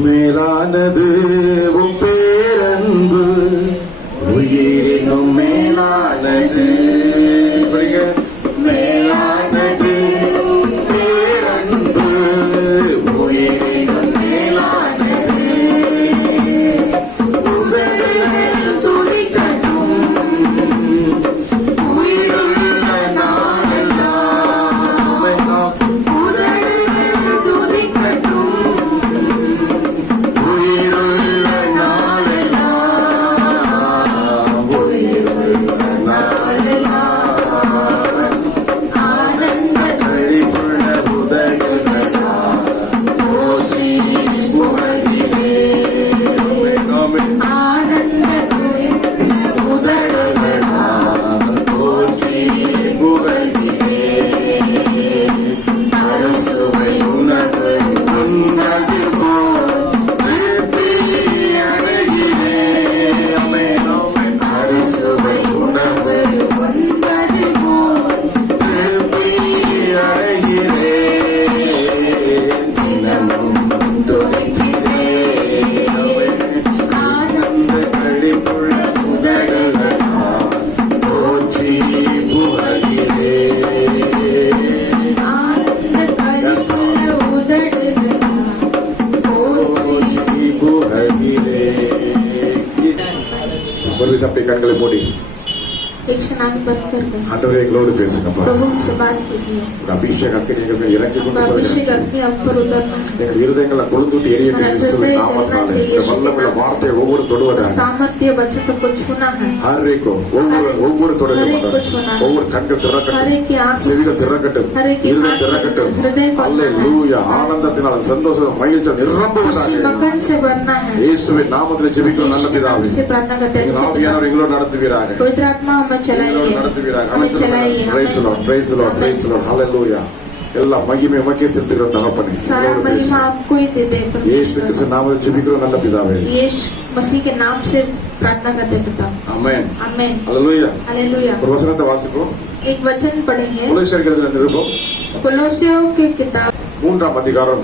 மேலானது உம் பேரன்பு, உயிரினும் மேலானது. மேலானது உம் பேரன்பு, உயிரினும் மேலானது. உதடுகள் துதிக்கட்டும் உயிருள்ள நாளெல்லாம். உதடுகள் துதிக்கட்டும் உயிருள்ள நாளெல்லாம். உயிருள்ள நாளெல்லாம். ஆனந்த கழிப்புள்ள உதடுகளால் போற்றி புகழ்கிறேன். ஆனந்த கழிப்புள்ள உதடுகளால் போற்றி புகழ்கிறேன். அறுசுவை உணவு உண்ணது போல் திருப்தி அடைகிறேன். அறுசுவை உணவு உண்பது போல் திருப்தி அடைகிறேன். தினமும் துதிக்கிறேன். ஆனந்த கழிப்புள்ள உதடுகளால் போற்றி புகழ்கிறேன். ஆனந்த கழிப்புள்ள உதடுகளால் போற்றி புகழ்கிறேன். ஒரு விஷயம் அப்படியே கண்களை மூடி एक क्षण बंद कर दें। ஆண்டவரே எங்களோடு பேசுங்கப்பா. प्रभु हमसे बात कीजिए। உங்க அபிஷேக அக்கினி எங்கள் மேல் இறக்கி கொண்டு வருங்க. अभिषेक अग्नि आप पर उतरना है। எங்கள் இருதயங்களை கொழுந்துட்டு எரியட்டும் இயேசுவின் நாமத்தினாலே. இந்த வல்லமையுள்ள வார்த்தையை ஒவ்வொரு தொடுவதாக सामर्थ्य बच्चे सबको छूना है। ஆரேக்கோ ஒவ்வொரு தொடரும் ஒவ்வொரு கண்கள் திறக்கட்டும், செவிகள் திறக்கட்டும், இருதயம் திறக்கட்டும். அல்லேலூயா. ஆனந்தத்தினால் சந்தோஷம் மகிழ்ச்சி நிரம்புவதாக मगन से भरना है। இயேசுவின் நாமத்தில் ஜெபிக்கிறோம் நல்ல பிதாவே. से प्रार्थना करते हैं। எங்கள் ஆவியானவர் எங்களோடு நடத்துவீராக. पवित्र आत्मा हमें चलाइए, நடத்துவீராக. हमें चलाइए। Praise the Lord, praise the Lord, praise the Lord. Hallelujah. எல்லா மகிமை உமக்கே செலுத்துகிறோம் தகப்பனே. सारा महिमा आपको ही देते हैं। இயேசு கிறிஸ்து நாமத்தில் ஜெபிக்கிறோம் நல்ல பிதாவே. यीशु मसीह के नाम से प्रार्थना करते हैं पिता। ஆமென். आमेन। ஹalleluya. हालेलुया। ஒரு வசனத்தை வாசிப்போம். एक वचन पढ़ेंगे। கொலோசியர் எழுதின நிருபம் कोलोसियों की किताब 3ஆம் அதிகாரம்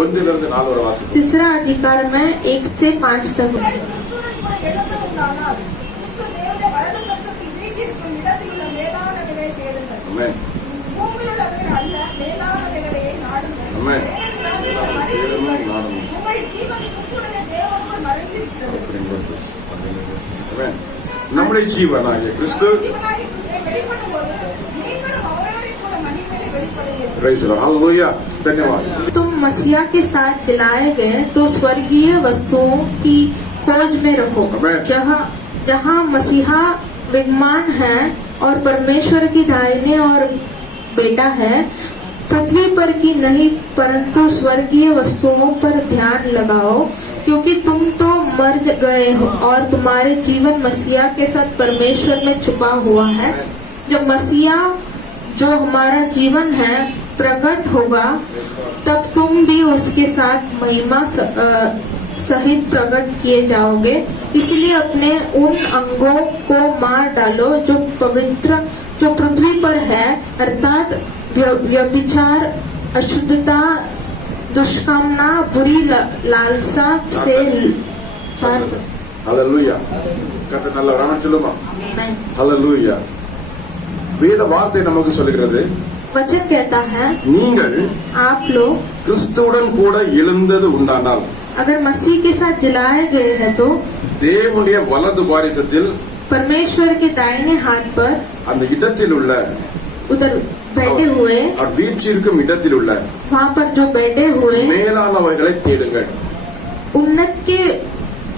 1 4 வரை வாசிப்போம். तीसरा अधिकार में 1 से 5 तक। ஆமென். ஆமென். ஆமென். நம்முடைய ஜீவனாகிய கிறிஸ்து Praise the Lord. Hallelujah. धन्यवाद. तुम मसीहा के साथ जलाए गए तो स्वर्गीय वस्तुओं की खोज में रहो, Amen. जहाँ मसीहा विद्यमान है और परमेश्वर की दाहिने और बेटा है। पृथ्वी पर की नहीं परंतु स्वर्गीय वस्तुओं पर ध्यान लगाओ, क्योंकि तुम तो मर गए हो और तुम्हारे जीवन मसीहा के साथ परमेश्वर में छुपा हुआ है। जब मसीहा जो हमारा जीवन है प्रकट होगा, तब तुम भी उसके साथ महिमा सहित प्रकट किए जाओगे। इसलिए अपने उन अंगों को मार डालो जो पृथ्वी पर है, अर्थात व्यभिचार, अशुद्धता, दुष्कामना, बुरी लालसा से। Hallelujah. கர்த்தர் நல்லவரான சொல்லுமா. Hallelujah. வேத வார்த்தை நமக்கு சொல்கிறது, वचन कहता है நீங்கள் आप लोग கிறிஸ்துவுடன் கூட எழுந்தது உண்டானால், अगर मसीह के साथ जलाए गए हैं तो தேவனுடைய வலது பாரிசத்தில் परमेश्वर के दाहिने हाथ पर அந்த இடத்தில் உள்ள उधर बैठे हुए, வீழ்ச்சி இருக்கும் இடத்தில் உள்ள वहाँ पर जो बैठे हुए மேலானவைகளை தேடுங்கள். उन्नत के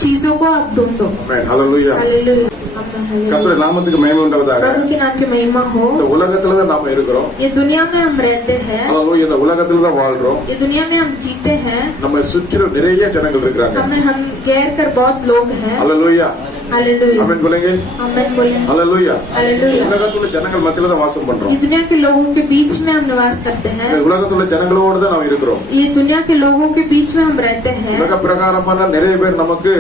चीजों को आप ढूंढो। Hallelujah. हालेलुया। கர்த்தருடைய நாமத்துக்கு மகிமை உண்டாவதாக. प्रभु के नाम की महिमा हो। இந்த உலகத்துல தான் நாம இருக்கிறோம். ये दुनिया में हम रहते हैं, Hallelujah. இந்த உலகத்துல தான் வாழ்றோம். ये दुनिया में हम जीते हैं। நம்ம சுற்றிலும் நிறைய ஜனங்கள் இருக்காங்க. हम गैर कर बहुत लोग हैं। Hallelujah. हालेलुया। आमेन बोलेंगे. आमेन बोलें। Hallelujah. हालेलुया। உலகத்துல ஜனங்கள் மத்தியில தான் வாசம் பண்றோம். ये दुनिया के लोगों के बीच में हम निवास करते हैं। உலகத்துல ஜனங்களோடு தான் நாம இருக்கிறோம். ये दुनिया के लोगों के बीच में हम रहते हैं। உலக பிரகாரமான நிறைய பேர் நமக்கு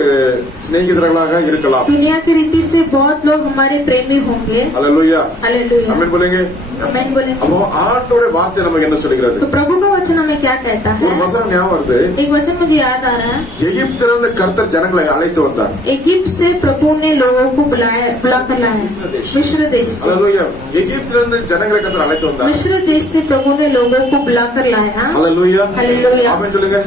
சிநேகிதர்களாக இருக்கலாம். दुनिया की रीति से बहुत लोग हमारे प्रेमी होंगे। Hallelujah. हालेलुया। आमेन बोलेंगे. आमेन बोलें। அப்போ ஆண்டவருடைய வார்த்தை நமக்கு என்ன சொல்கிறது? तो प्रभु का वचन हमें क्या कहता ஒரு है? வசனம் ஞாபகம் வருது. एक वचन मुझे याद आ रहा है। எகிப்திலிருந்து கர்த்தர் ஜனங்களை அழைத்து வந்தார். इजिप्ट से प्रभु ने लोगों को बुलाकर लाया। मिस्र देश से। ஹalleluya. எகிப்திலிருந்து ஜனங்களை கர்த்தர் அழைத்து வந்தார். मिस्र देश से प्रभु ने लोगों को बुलाकर लाया। ஹalleluya. हालेलुया। ஆமென் சொல்லுங்க.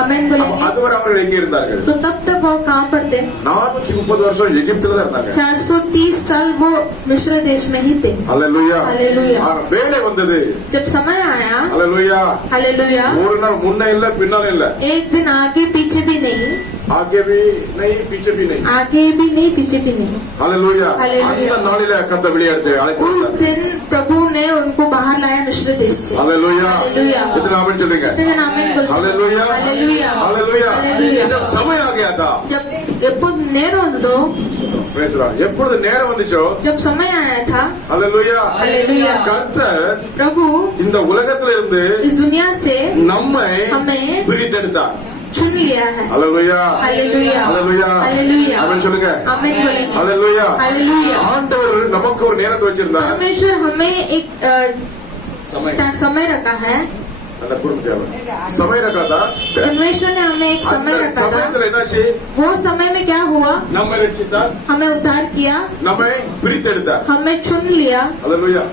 आमेन बोलेंगे। அதுவரை அவர்கள் எங்கே இருந்தார்கள்? तो तब तक वो कहाँ पर थे? 430 வருஷம் எகிப்தில தான் இருந்தாங்க. 430 साल वो मिस्र देश में ही थे। ஹalleluya. हालेलुया। ஆனா வேளை வந்தது. जब समय आया। ஹalleluya. हालेलुया। ஒரு நாள் முன்ன இல்ல பின்னால இல்ல. एक दिन आगे पीछे भी नहीं। आगे भी नहीं पीछे भी नहीं। आगे भी नहीं पीछे भी नहीं। हालेलुया। हालेलुया। அந்த நாளில கர்த்தர் வெளியேற்றி அழைத்து उस வந்தார். दिन प्रभु ने उनको बाहर लाया मिस्र देश से। हालेलुया। हालेलुया। कितना आमीन चलेंगे? कितने आमीन बोलते हैं? हालेलुया। हालेलुया। हालेलुया। हालेलुया। जब समय आ गया था, जब எப்போது நேரம் வந்ததோ, எப்பொழுது நேரம் வந்துச்சோ, जब समय आया था, हालेलुया, हालेलुया, கர்த்தர் प्रभु இந்த உலகத்துல இருந்து इस दुनिया से நம்மை हमें பிரித்தெடுத்தார். चुन लिया है। हालेलुया, हालेलुया, हालेलुया, हालेलुया, आमीन சொல்லுங்க. आमीन बोलेंगे। Hallelujah, hallelujah. ஆண்டவர் நமக்கு ஒரு நேரத்தை வச்சிருந்தார். परमेश्वर हमें एक समय समय रखा है। அந்த குடும்பத்தால समय रखा था. परमेश्वर ने हमें एक समय அந்த रखा था। சமயத்துல என்னாச்சு? वो समय में क्या हुआ? நம்மை ரட்சித்தார், हमें उद्धार किया, நம்மை பிரித்தெடுத்தார். हमें चुन लिया, हालेलुया,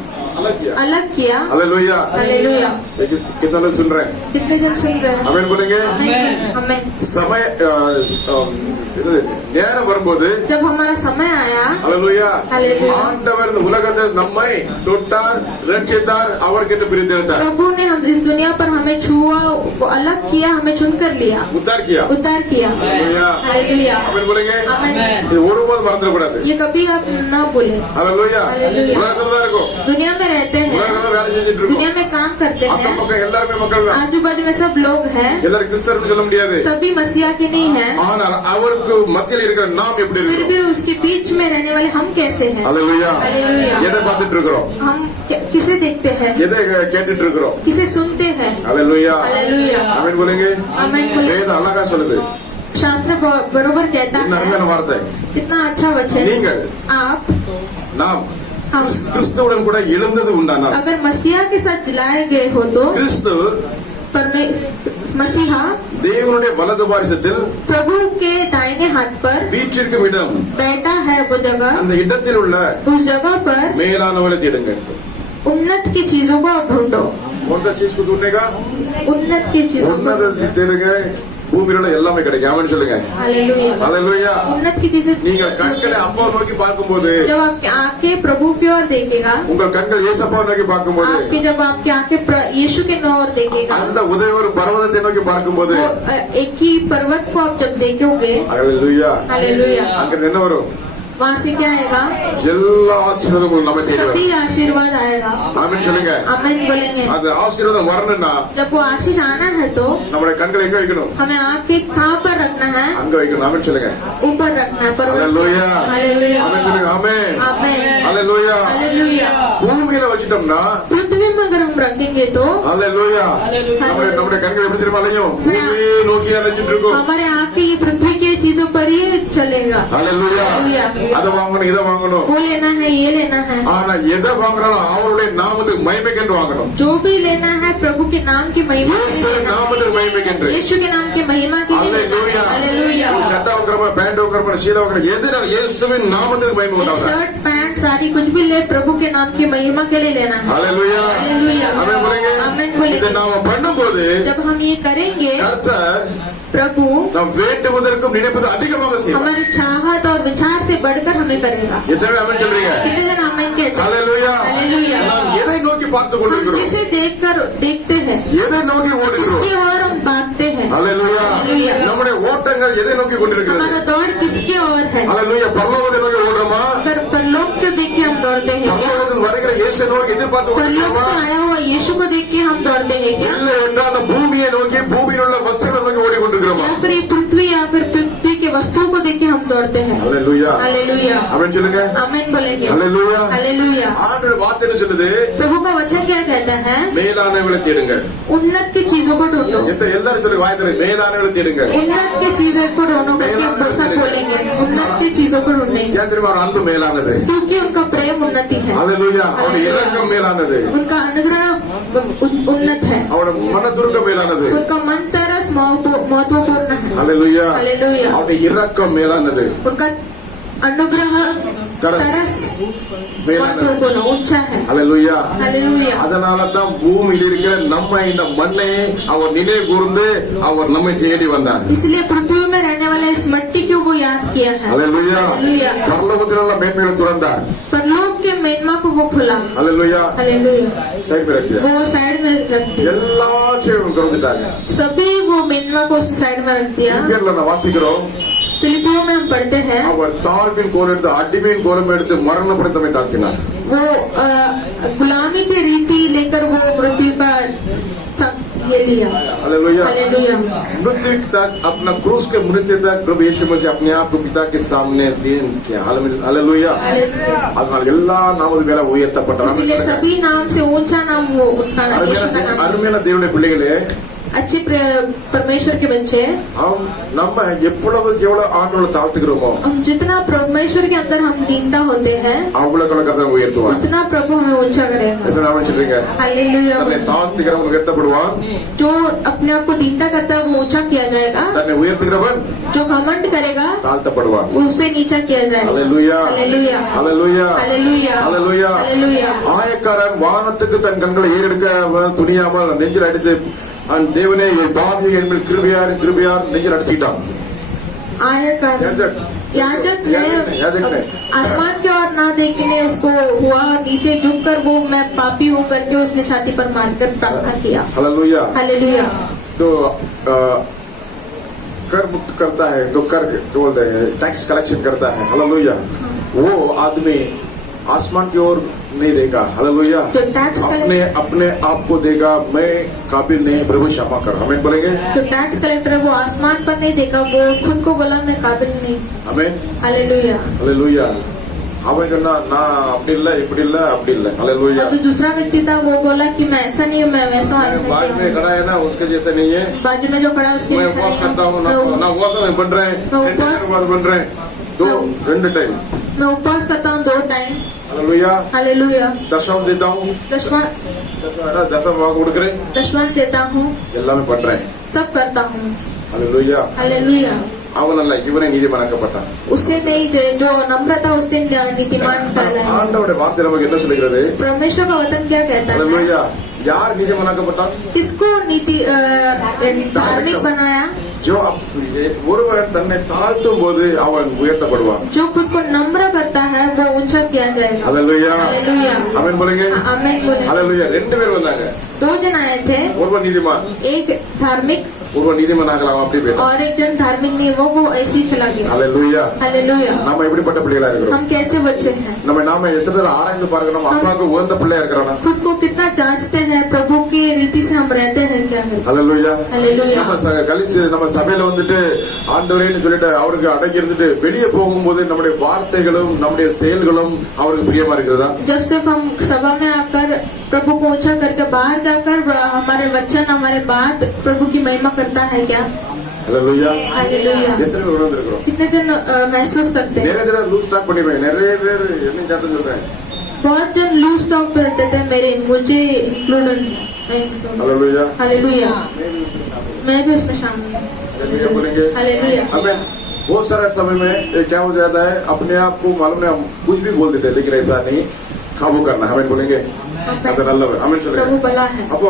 अलग किया। हालेलुया। हालेलुया। कितना लोग सुन रहे हैं? कितने जन सुन रहे हैं? आमीन बोलेंगे. हमें समय நேரம் வரும்போது, जब हमारा समय आया, हालेलुया, हालेलुया, ஆண்டவர் இந்த உலகத்தில் நம்மை தொட்டார், ரட்சித்தார், அவர்கிட்ட பிரித்தெடுத்தார். प्रभु ने हम इस दुनिया पर हमें छुआ, वो अलग किया, हमें चुनकर लिया, உத்தார் கியா. उद्धार किया। Hallelujah, hallelujah. आमीन बोलेंगे. आमीन। இது ஒருபோதும் மறந்துடக்கூடாது. ये कभी आप न बोले। हालेलुया. हालेलुया। உலகத்துல தான் இருக்கும். दुनिया में रहते हैं, உலகத்துல வேலை செஞ்சுட்டு இருக்கோம். दुनिया में काम करते அக்கம் हैं, பக்கம் எல்லாருமே மக்கள் தான். आजू बाजू में सब लोग हैं, எல்லாரும் கிறிஸ்தவர்கள் சொல்ல முடியாது. सभी मसीहा के नहीं हैं, ஆனால் அவருக்கு மத்தியில் இருக்கிற நாம் எப்படி फिर இருக்கிறோம்? भी उसके बीच में रहने वाले हम कैसे हैं? हालेलुया. हालेलुया। எதை பார்த்துட்டு இருக்கிறோம்? हम किसे देखते हैं, எதை கேட்டுட்டு இருக்கிறோம்? किसे सुनते हैं? Hallelujah, hallelujah. आमीन बोलेंगे. आमीन बोलेंगे। வேதம் அழகா சொல்லுது. शास्त्र बरोबर कहता என்ன है, அருமையான வார்த்தை. कितना अच्छा वचन। நீங்கள் आप நாம் हम கிறிஸ்துவுடன் கூட எழுந்தது உண்டானால், अगर मसीहा के साथ जलाए गए हो तो கிறிஸ்து मसीहा தேவனுடைய வலது பாரிசத்தில் प्रभु के दाहिने हाथ पर வீற்றிருக்கும் இடம், बैठा है। वो जगह, அந்த இடத்தில் உள்ள उस जगह पर மேலானவளை தேடுங்க. उन्नत की चीजों को आप ढूंढो। कौन सा चीज को ढूंढने का? उन्नत की चीजों को। உன்னதத்தை தேடுங்க. பூமியில உள்ள எல்லாமே கிடைக்கும். ஆமென் சொல்லுங்க. हालेलुया। हालेलुया. उन्नत की चीजें। நீங்கள் கண்களை அப்பா நோக்கி பார்க்கும்போது, जब आपकी आंखें प्रभु की ओर देखेगा, உங்கள் கண்கள் இயேசுப்பா நோக்கி பார்க்கும்போது, आपकी जब आपकी आंखें यीशु के ओर देखेगा, அந்த உதயவர் பர்வதத்தை நோக்கி பார்க்கும்போது, वो एक ही पर्वत को आप जब देखोगे, हालेलुया, हालेलुया, அங்க என்ன வரும்? वहाँ से क्या आएगा? எல்லா ஆசீர்வாதமும் நம்ம தேடி வரும். सभी आशीर्वाद आएगा। ஆமென் சொல்லுங்க. आमीन बोलेंगे। அந்த ஆசீர்வாதம் வரணும்னா जब वो आशीष आना है तो நம்முடைய கண்களை எங்க வைக்கணும்? हमें आंखें कहाँ पर रखना है? அங்க வைக்கணும். ஆமென் சொல்லுங்க. ऊपर रखना है, पर्वत। हालेलुया, हालेलुया, ஆமென் சொல்லுங்க. ஆமென், आमीन, हालेलुया. हालेलुया। பூமியில வச்சிட்டோம்னா, पृथ्वी में अगर हम रखेंगे तो हालेलुया, நம்முடைய கண்கள் எப்படி தெரியுமா அலையும்? பூமியை நோக்கி அலைஞ்சிட்டு இருக்கும். हमारे आंखें ये पृथ्वी की चीजों पर ही चलेगा। हालेलुया. हालेलुया। அதை வாங்கணும், இதை வாங்கணும். वो लेना है, ये लेना है। ஆனா எதை வாங்கினாலும் அவருடைய நாமத்துக்கு மகிமைக்கென்று வாங்கணும். जो भी लेना है प्रभु के नाम की महिमा के लिए இயேசு लेना है। நாமத்துக்கு மகிமைக்கென்று. यीशु के नाम की महिमा के लिए लेना है। हालेलुया. हालेलुया। ஒரு சட்டை வாங்குறப்ப, பேண்ட் வாங்குறப்ப, சீலை வாங்குறப்ப எதுனால இயேசுவின் நாமத்துக்கு மகிமை एक உண்டாகும். शर्ट, पैंट, साड़ी कुछ भी ले, प्रभु के नाम की महिमा के लिए लेना है। Hallelujah, hallelujah. ஆமென் बोलेंगे. आमीन बोलेंगे। இதை நாம பண்ணும்போது जब हम ये करेंगे, கர்த்தர் प्रभु நாம் வேண்டுவதற்கும் நினைப்பது அதிகமாக செய்வார். हमारे चाहत और विचार से बढ़कर हमें करेगा। எத்தனை பேர் ஆமென் சொல்றீங்க? कितने जन आमीन कहते हैं? हालेलुया. हालेलुया। நாம் எதை நோக்கி பார்த்து हम கொண்டிருக்கிறோம்? जिसे देखते हैं, எதை நோக்கி ஓடுகிறோம்? किसकी ओर हम भागते हैं? हालेलुया. हालेलुया। நம்முடைய ஓட்டங்கள் எதை நோக்கி கொண்டிருக்கிறது? हमारा दौड़ किसकी ओर है? हालेलुया. பரலோகத்தை நோக்கி ஓடுறோமா? अगर परलोक को देख के हम दौड़ते हैं क्या? பரலோகத்தில் வருகிற இயேசுவை நோக்கி எதிர்பார்த்து परलोक கொண்டிருக்கிறோமா? से आया हुआ यीशु को देख के हम दौड़ते हैं क्या? இல்லை என்றால் அந்த பூமியை நோக்கி, பூமியில் உள்ள வஸ்துகளை நோக்கி ஓடிக்கொண்டிருக்கிறோமா? या फिर ये पृथ्वी या फिर पृथ्वी के वस्तुओं को देख के हम दौड़ते हैं? हालेलुया. हालेलुया। ஆமென் சொல்லுங்க. आमीन बोलेंगे। हालेलुया. हालेलुया। ஆண்டவர் வார்த்தை என்ன சொல்லுது? प्रभु का वचन क्या कहता है? மேலானவளை தேடுங்க. उन्नत की चीजों को ढूंढो। எல்லாரும் சொல்லி வாய்த்தல மேலானவளை தேடுங்க. उन्नत की चीजों को ढूंढो करके हम सब बोलेंगे। उन्नत की चीजों को ढूंढेंगे ஏன் தெரியுமா? அவர் அன்பு மேலானது. क्योंकि उनका प्रेम उन्नति है। हालेलुया. அவருடைய இரக்கம் மேலானது. उनका अनुग्रह उन्नत है। அவனோட மனதுருக்கம் மேலானது. उनका मन तरस महत्वपूर्ण है. ஹalleluya. हालेलुया. அவனுடைய இரக்கம் மேலானது. उनका अनुग्रह तरस महत्वपूर्ण ऊंचा है. ஹalleluya. हालेलुया. அதனால தான் பூமியில் இருக்கிற நம்ம இந்த மண்ணை அவர் நினைவு கூர்ந்து அவர் நம்மை தேடி வந்தார். इसलिए पृथ्वी में रहने वाले इस मिट्टी को वो याद किया है. ஹalleluya. हालेलुया. பரலோகத்தில் உள்ள மேன்மைகளை துறந்தார். परलोक के महिमा को वो खुला. ஹalleluya. हालेलुया. சைடு में रख दिया. वो साइड में रख दिया. எல்லாத்தையும் திறந்துட்டாங்க. सभी वो महिमा को उसने साइड में रख दिया. இங்கேல நான் வாசிக்கிறோம். फिलिपियों में हम पढ़ते हैं அவர் தாழ்வின் கோல் எடுத்து அடிமையின் கோலம் எடுத்து மரணப்படுத்தமை தாழ்த்தினார். वो गुलामी की रीति लेकर वो पृथ्वी पर ये लिया. हालेलुया. हालेलुया. मृत्यु तक अपना क्रूस के मृत्यु तक प्रभु यीशु मसीह अपने आप को पिता के सामने दीन किया. हालेलुया. அதனால எல்லா நாமது மேல உயர்த்தப்பட்டார். इसलिए सभी नाम से ऊंचा नाम वो उठाना. यीशु का नाम. அருமையான தேவனுடைய பிள்ளைகளே, अच्छे परमेश्वर के बच्चे, நம்ம எவ்வளவுக்கு எவ்வளவு ஆண்டவரை தாழ்த்துகிறோமோ हम जितना परमेश्वर के अंदर हम दीनता होते हैं அவ்வளவு கர்த்தர் உயர்த்துவார். उतना प्रभु हमें ऊंचा करेगा. எத்தனை நாம சொல்றீங்க? हालेलुया. தன்னை தாழ்த்துகிறவன் உயர்த்தப்படுவான். जो अपने आप को दीनता करता है वो ऊंचा किया जाएगा. தன்னை உயர்த்துகிறவன் जो घमंड करेगा தாழ்த்தப்படுவான். उससे नीचा किया जाएगा. Hallelujah. Hallelujah. Hallelujah. Hallelujah. Hallelujah. Hallelujah. ஆயக்காரன் வானத்துக்கு தன் கண்களை ஏறெடுக்க துணியாமல் நெஞ்சில் அடித்து தேவனே என் பாவி என் மேல் கிருபையார் நெஞ்சில் அடிச்சிட்டான். याजक ने आसमान की ओर ना देखने उसको हुआ, नीचे झुक कर वो मैं पापी हूँ करके उसने छाती पर मारकर प्रार्थना किया. हालेलुया. हालेलुया. तो कर मुक्त करता है, तो कर बोलते हैं टैक्स कलेक्शन करता है. हालेलुया. वो आदमी आसमान की ओर नहीं देगा. हालेलुया. जो टैक्स अपने आप को देगा, मैं काबिल नहीं, प्रभु क्षमा कर. हमें बोलेंगे. जो टैक्स कलेक्टर वो आसमान पर नहीं देखा, वो खुद को बोला मैं काबिल नहीं. हमें. हालेलुया. हालेलुया. அவன் சொன்னா நான் அப்படி இல்ல இப்படி இல்ல அப்படி இல்ல. हालेलुया. जो दूसरा व्यक्ति था वो बोला कि मैं ऐसा नहीं हूँ, मैं वैसा हूँ. बाजू में खड़ा है ना उसके जैसे नहीं है. बाजू में जो खड़ा है उसके मैं जैसा उपवास करता हूँ नहीं हूँ. ना उपवास बन रहे हैं, उपवास बन रहे हैं दो ரெண்டு டைம். मैं उपवास करता हूँ 2 टाइम. हालेलुया. हालेलुया. தசம் देता हूँ, दसम भाग கொடுக்கிறேன், दशवान देता हूँ, எல்லாமே பண்றேன், सब करता हूँ. हालेलुया. हालेलुया. அவன் அல்ல இவனே நீதிமானாக்கப்பட்டான். उससे नहीं जो नम्र था उससे नीतिमान ठहराया. ஆண்டவருடைய வார்த்தை நமக்கு என்ன சொல்லுகிறது? परमेश्वर का वचन क्या कहता है? हालेलुया. யார் நீதிமானாக்கப்பட்டான்? किसको नीति धार्मिक बनाया? जो ஒருவன் தன்னை தாழ்த்தும் போது அவன் உயர்த்தப்படுவான். जो खुद को नम्र करता है वो ऊंचा किया जाएगा. हालेलुया. हालेलुया. आमीन बोलेंगे. आमीन बोलेंगे. हालेलुया. ரெண்டு பேர் வந்தாங்க. 2 जन आए थे. ஒருவன் நீதிமான், एक धार्मिक ஒருவன் நீதிமானாகலாம் அப்படி போயிட்டான். और एक जन धार्मिक नहीं, वो ऐसे ही चला गया. हालेलुया. हालेलुया. நாம எப்படிப்பட்ட பிள்ளைகளா இருக்கிறோம்? हम कैसे बच्चे हैं? நாம எத்தனை தடவை ஆராய்ந்து பார்க்கணும், அப்பாவுக்கு உகந்த பிள்ளையா இருக்கிறானா? खुद को कितना जांचते हैं, प्रभु की रीति से हम रहते हैं क्या? हालेलुया. हालेलुया. நம்ம சபையில வந்துட்டு ஆண்டவரேன்னு சொல்லிட்டு அவருக்கு அடங்கி இருந்துட்டு வெளியே போகும்போது நம்முடைய வார்த்தைகளும் நம்முடைய செயல்களும் அவருக்கு பிரியமா இருக்கிறதா? जब से हम सभा में आकर प्रभु को ऊंचा करके बाहर जाकर हमारे वचन हमारे बात प्रभु की महिमा करता है क्या? हालेलुया. हालेलुया. எத்தனை பேர் உணர்ந்திருக்கிறோம்? कितने जन महसूस करते हैं? நிறைய தடவை லூஸ் டாக் பண்ணிடுவேன். நிறைய பேர் என்ன சேர்த்து சொல்றேன். बहुत जन लूज टॉक करते थे, मुझे इंक्लूडेड. हालेलुया. हालेलुया. मैं भी उसमें शामिल हूँ. हालेलुया बोलेंगे. हालेलुया. हमें बहुत सारे समय में क्या हो जाता है, अपने आप को मालूम नहीं, हम कुछ भी बोल देते हैं, लेकिन ऐसा नहीं, काबू करना. हमें बोलेंगे. हमें प्रभु भला है. அப்போ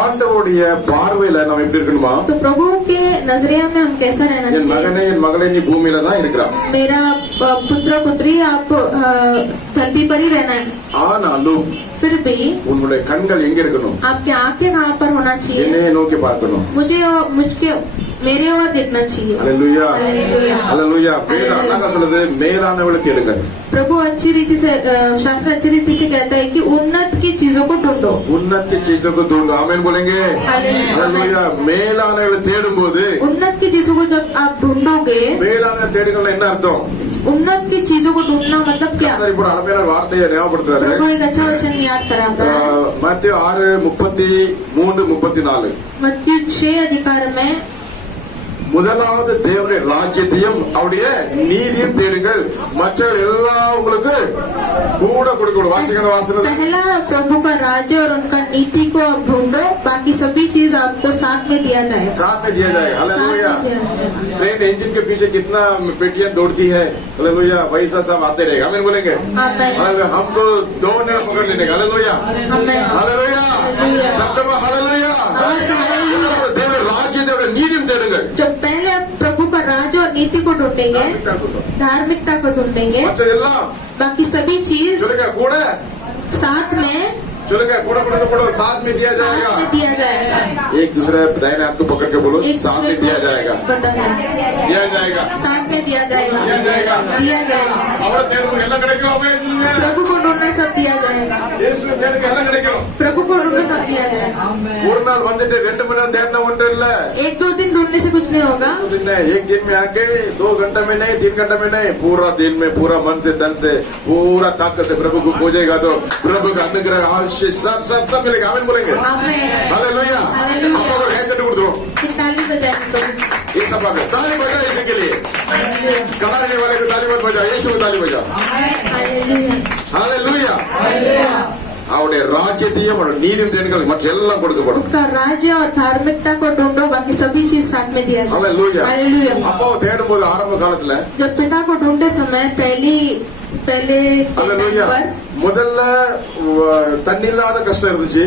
ஆண்டவருடைய பார்வையில நம்ம எப்படி இருக்கணுமா? तो प्रभु के नजरिया में हम कैसा रहना என் चाहिए? மகனே என் மகளே நீ பூமியில தான் இருக்கிறா. मेरा पुत्र पुत्री आप धरती पर ही रहना है. ஆனாலும் फिर भी உன்னுடைய கண்கள் எங்க இருக்கணும்? आपके आंखें कहाँ पर होना चाहिए? என்னை நோக்கி பார்க்கணும். मुझे और मुझके मेरे और देखना चाहिए. हालेलुया. हालेलुया. हालेलुया. வேதம் அழகா சொல்லுது, மேலானவளுக்கு தேடுங்கள். प्रभु अच्छी रीति से शास्त्र अच्छी रीति से कहता है कि उन्नत की चीजों को ढूंढो. उन्नत की चीजों को ढूंढो. आमीन बोलेंगे. हालेलुया. மேலானவளை தேடும் போது उन्नत की चीजों को जब आप ढूंढोगे, மேலான தேடுங்கள் என்ன அர்த்தம்? उन्नत की चीजों को ढूंढना मतलब क्या? இப்போ அருமையான வார்த்தையை ஞாபகப்படுத்துறாரு. प्रभु एक अच्छा वचन याद कराता है. மத்தேயு 6:33-34. मत्ती 6 अधिकार में முதலாவது தேவனுடைய ராஜ்யத்தையும் அவருடைய நீதியும் தேடுங்கள், மற்றவர்கள் எல்லாம் உங்களுக்கு கூட கொடுக்கணும். வாசிக்கிற வாசனம் पहला प्रभु का राज्य और उनका नीति को आप ढूंढो, बाकी सभी चीज आपको साथ में दिया जाएगा। साथ में दिया जाएगा। साथ हालेलुया। में दिया जाएगा। ट्रेन इंजन के पीछे कितना पेटियां दौड़ती है, हालेलुया, वैसा सब आते रहेगा। आमीन बोलेंगे। आमीन। हालेलुया। हमको दौड़ने में पकड़ लेने का। Hallelujah, amen. Hallelujah, hallelujah. सत्यमा हालेलुया। आवाज हालेलुया। தேவனுடைய ராஜ்யத்தை தேவனுடைய நீதியும் தேடுங்கள், जो पहले आप प्रभु का राज्य और नीति को ढूंढेंगे, धार्मिकता को ढूंढेंगे, மற்றதெல்லாம் बाकी सभी चीज சொல்லுங்க கூட, साथ में சொல்லுங்க கூட கூட கூட साथ में दिया जाएगा। साथ में दिया जाएगा। एक दूसरे दाहिने हाथ को पकड़ के बोलो, एक साथ दूसरे में दिया जाएगा, को बताना, दिया जाएगा, साथ में दिया जाएगा, दिया जाएगा। दिया जाएगा। அவரை தேடுங்க எல்லாம் கிடைக்கும்। ஆமென் சொல்லுங்க। प्रभु को ढूंढना सब दिया जाएगा, இயேசுவை தேடுங்க எல்லாம் கிடைக்கும்। प्रभु को ढूंढना सब दिया जाएगा। ஒரு நாள் வந்துட்டு 2 மணி நேரம் தேடினா ஒன்று இல்ல, 1-2 दिन ढूंढने से कुछ नहीं होगा। एक दिन में आके 2 घंटे में नहीं, 3 घंटे में नहीं, पूरा दिन में पूरा मन से तन से पूरा ताकत से प्रभु को खोजेगा तो प्रभु का अनुग्रह आशीष सब सब सब मिलेगा। आमीन बोलेंगे। आमीन। हालेलुया। हालेलुया। आपको कहीं तक उड़ दो, ताली बजाएं प्रभु। इस सभा में ताली बजाओ इसके लिए, हालेलुया। कलाने वाले को ताली मत बजाओ, यीशु को ताली बजाओ। हालेलुया। हालेलुया। हालेलुया। அவருடைய ராஜ்யத்தையும் அவருடைய நீதியும் தேடுங்கள், மற்ற எல்லாம் கொடுக்கப்படும்। उनका राज्य और धार्मिकता को ढूंढो, बाकी सभी चीज साथ में दिया जाएगा। हालेलुया। हालेलुया। அப்போ தேடும்போது ஆரம்ப காலத்துல जब पिता को ढूंढते समय पहले हालेलुया पर முதல்ல தண்ணி இல்லாத கஷ்டம் இருந்துச்சு,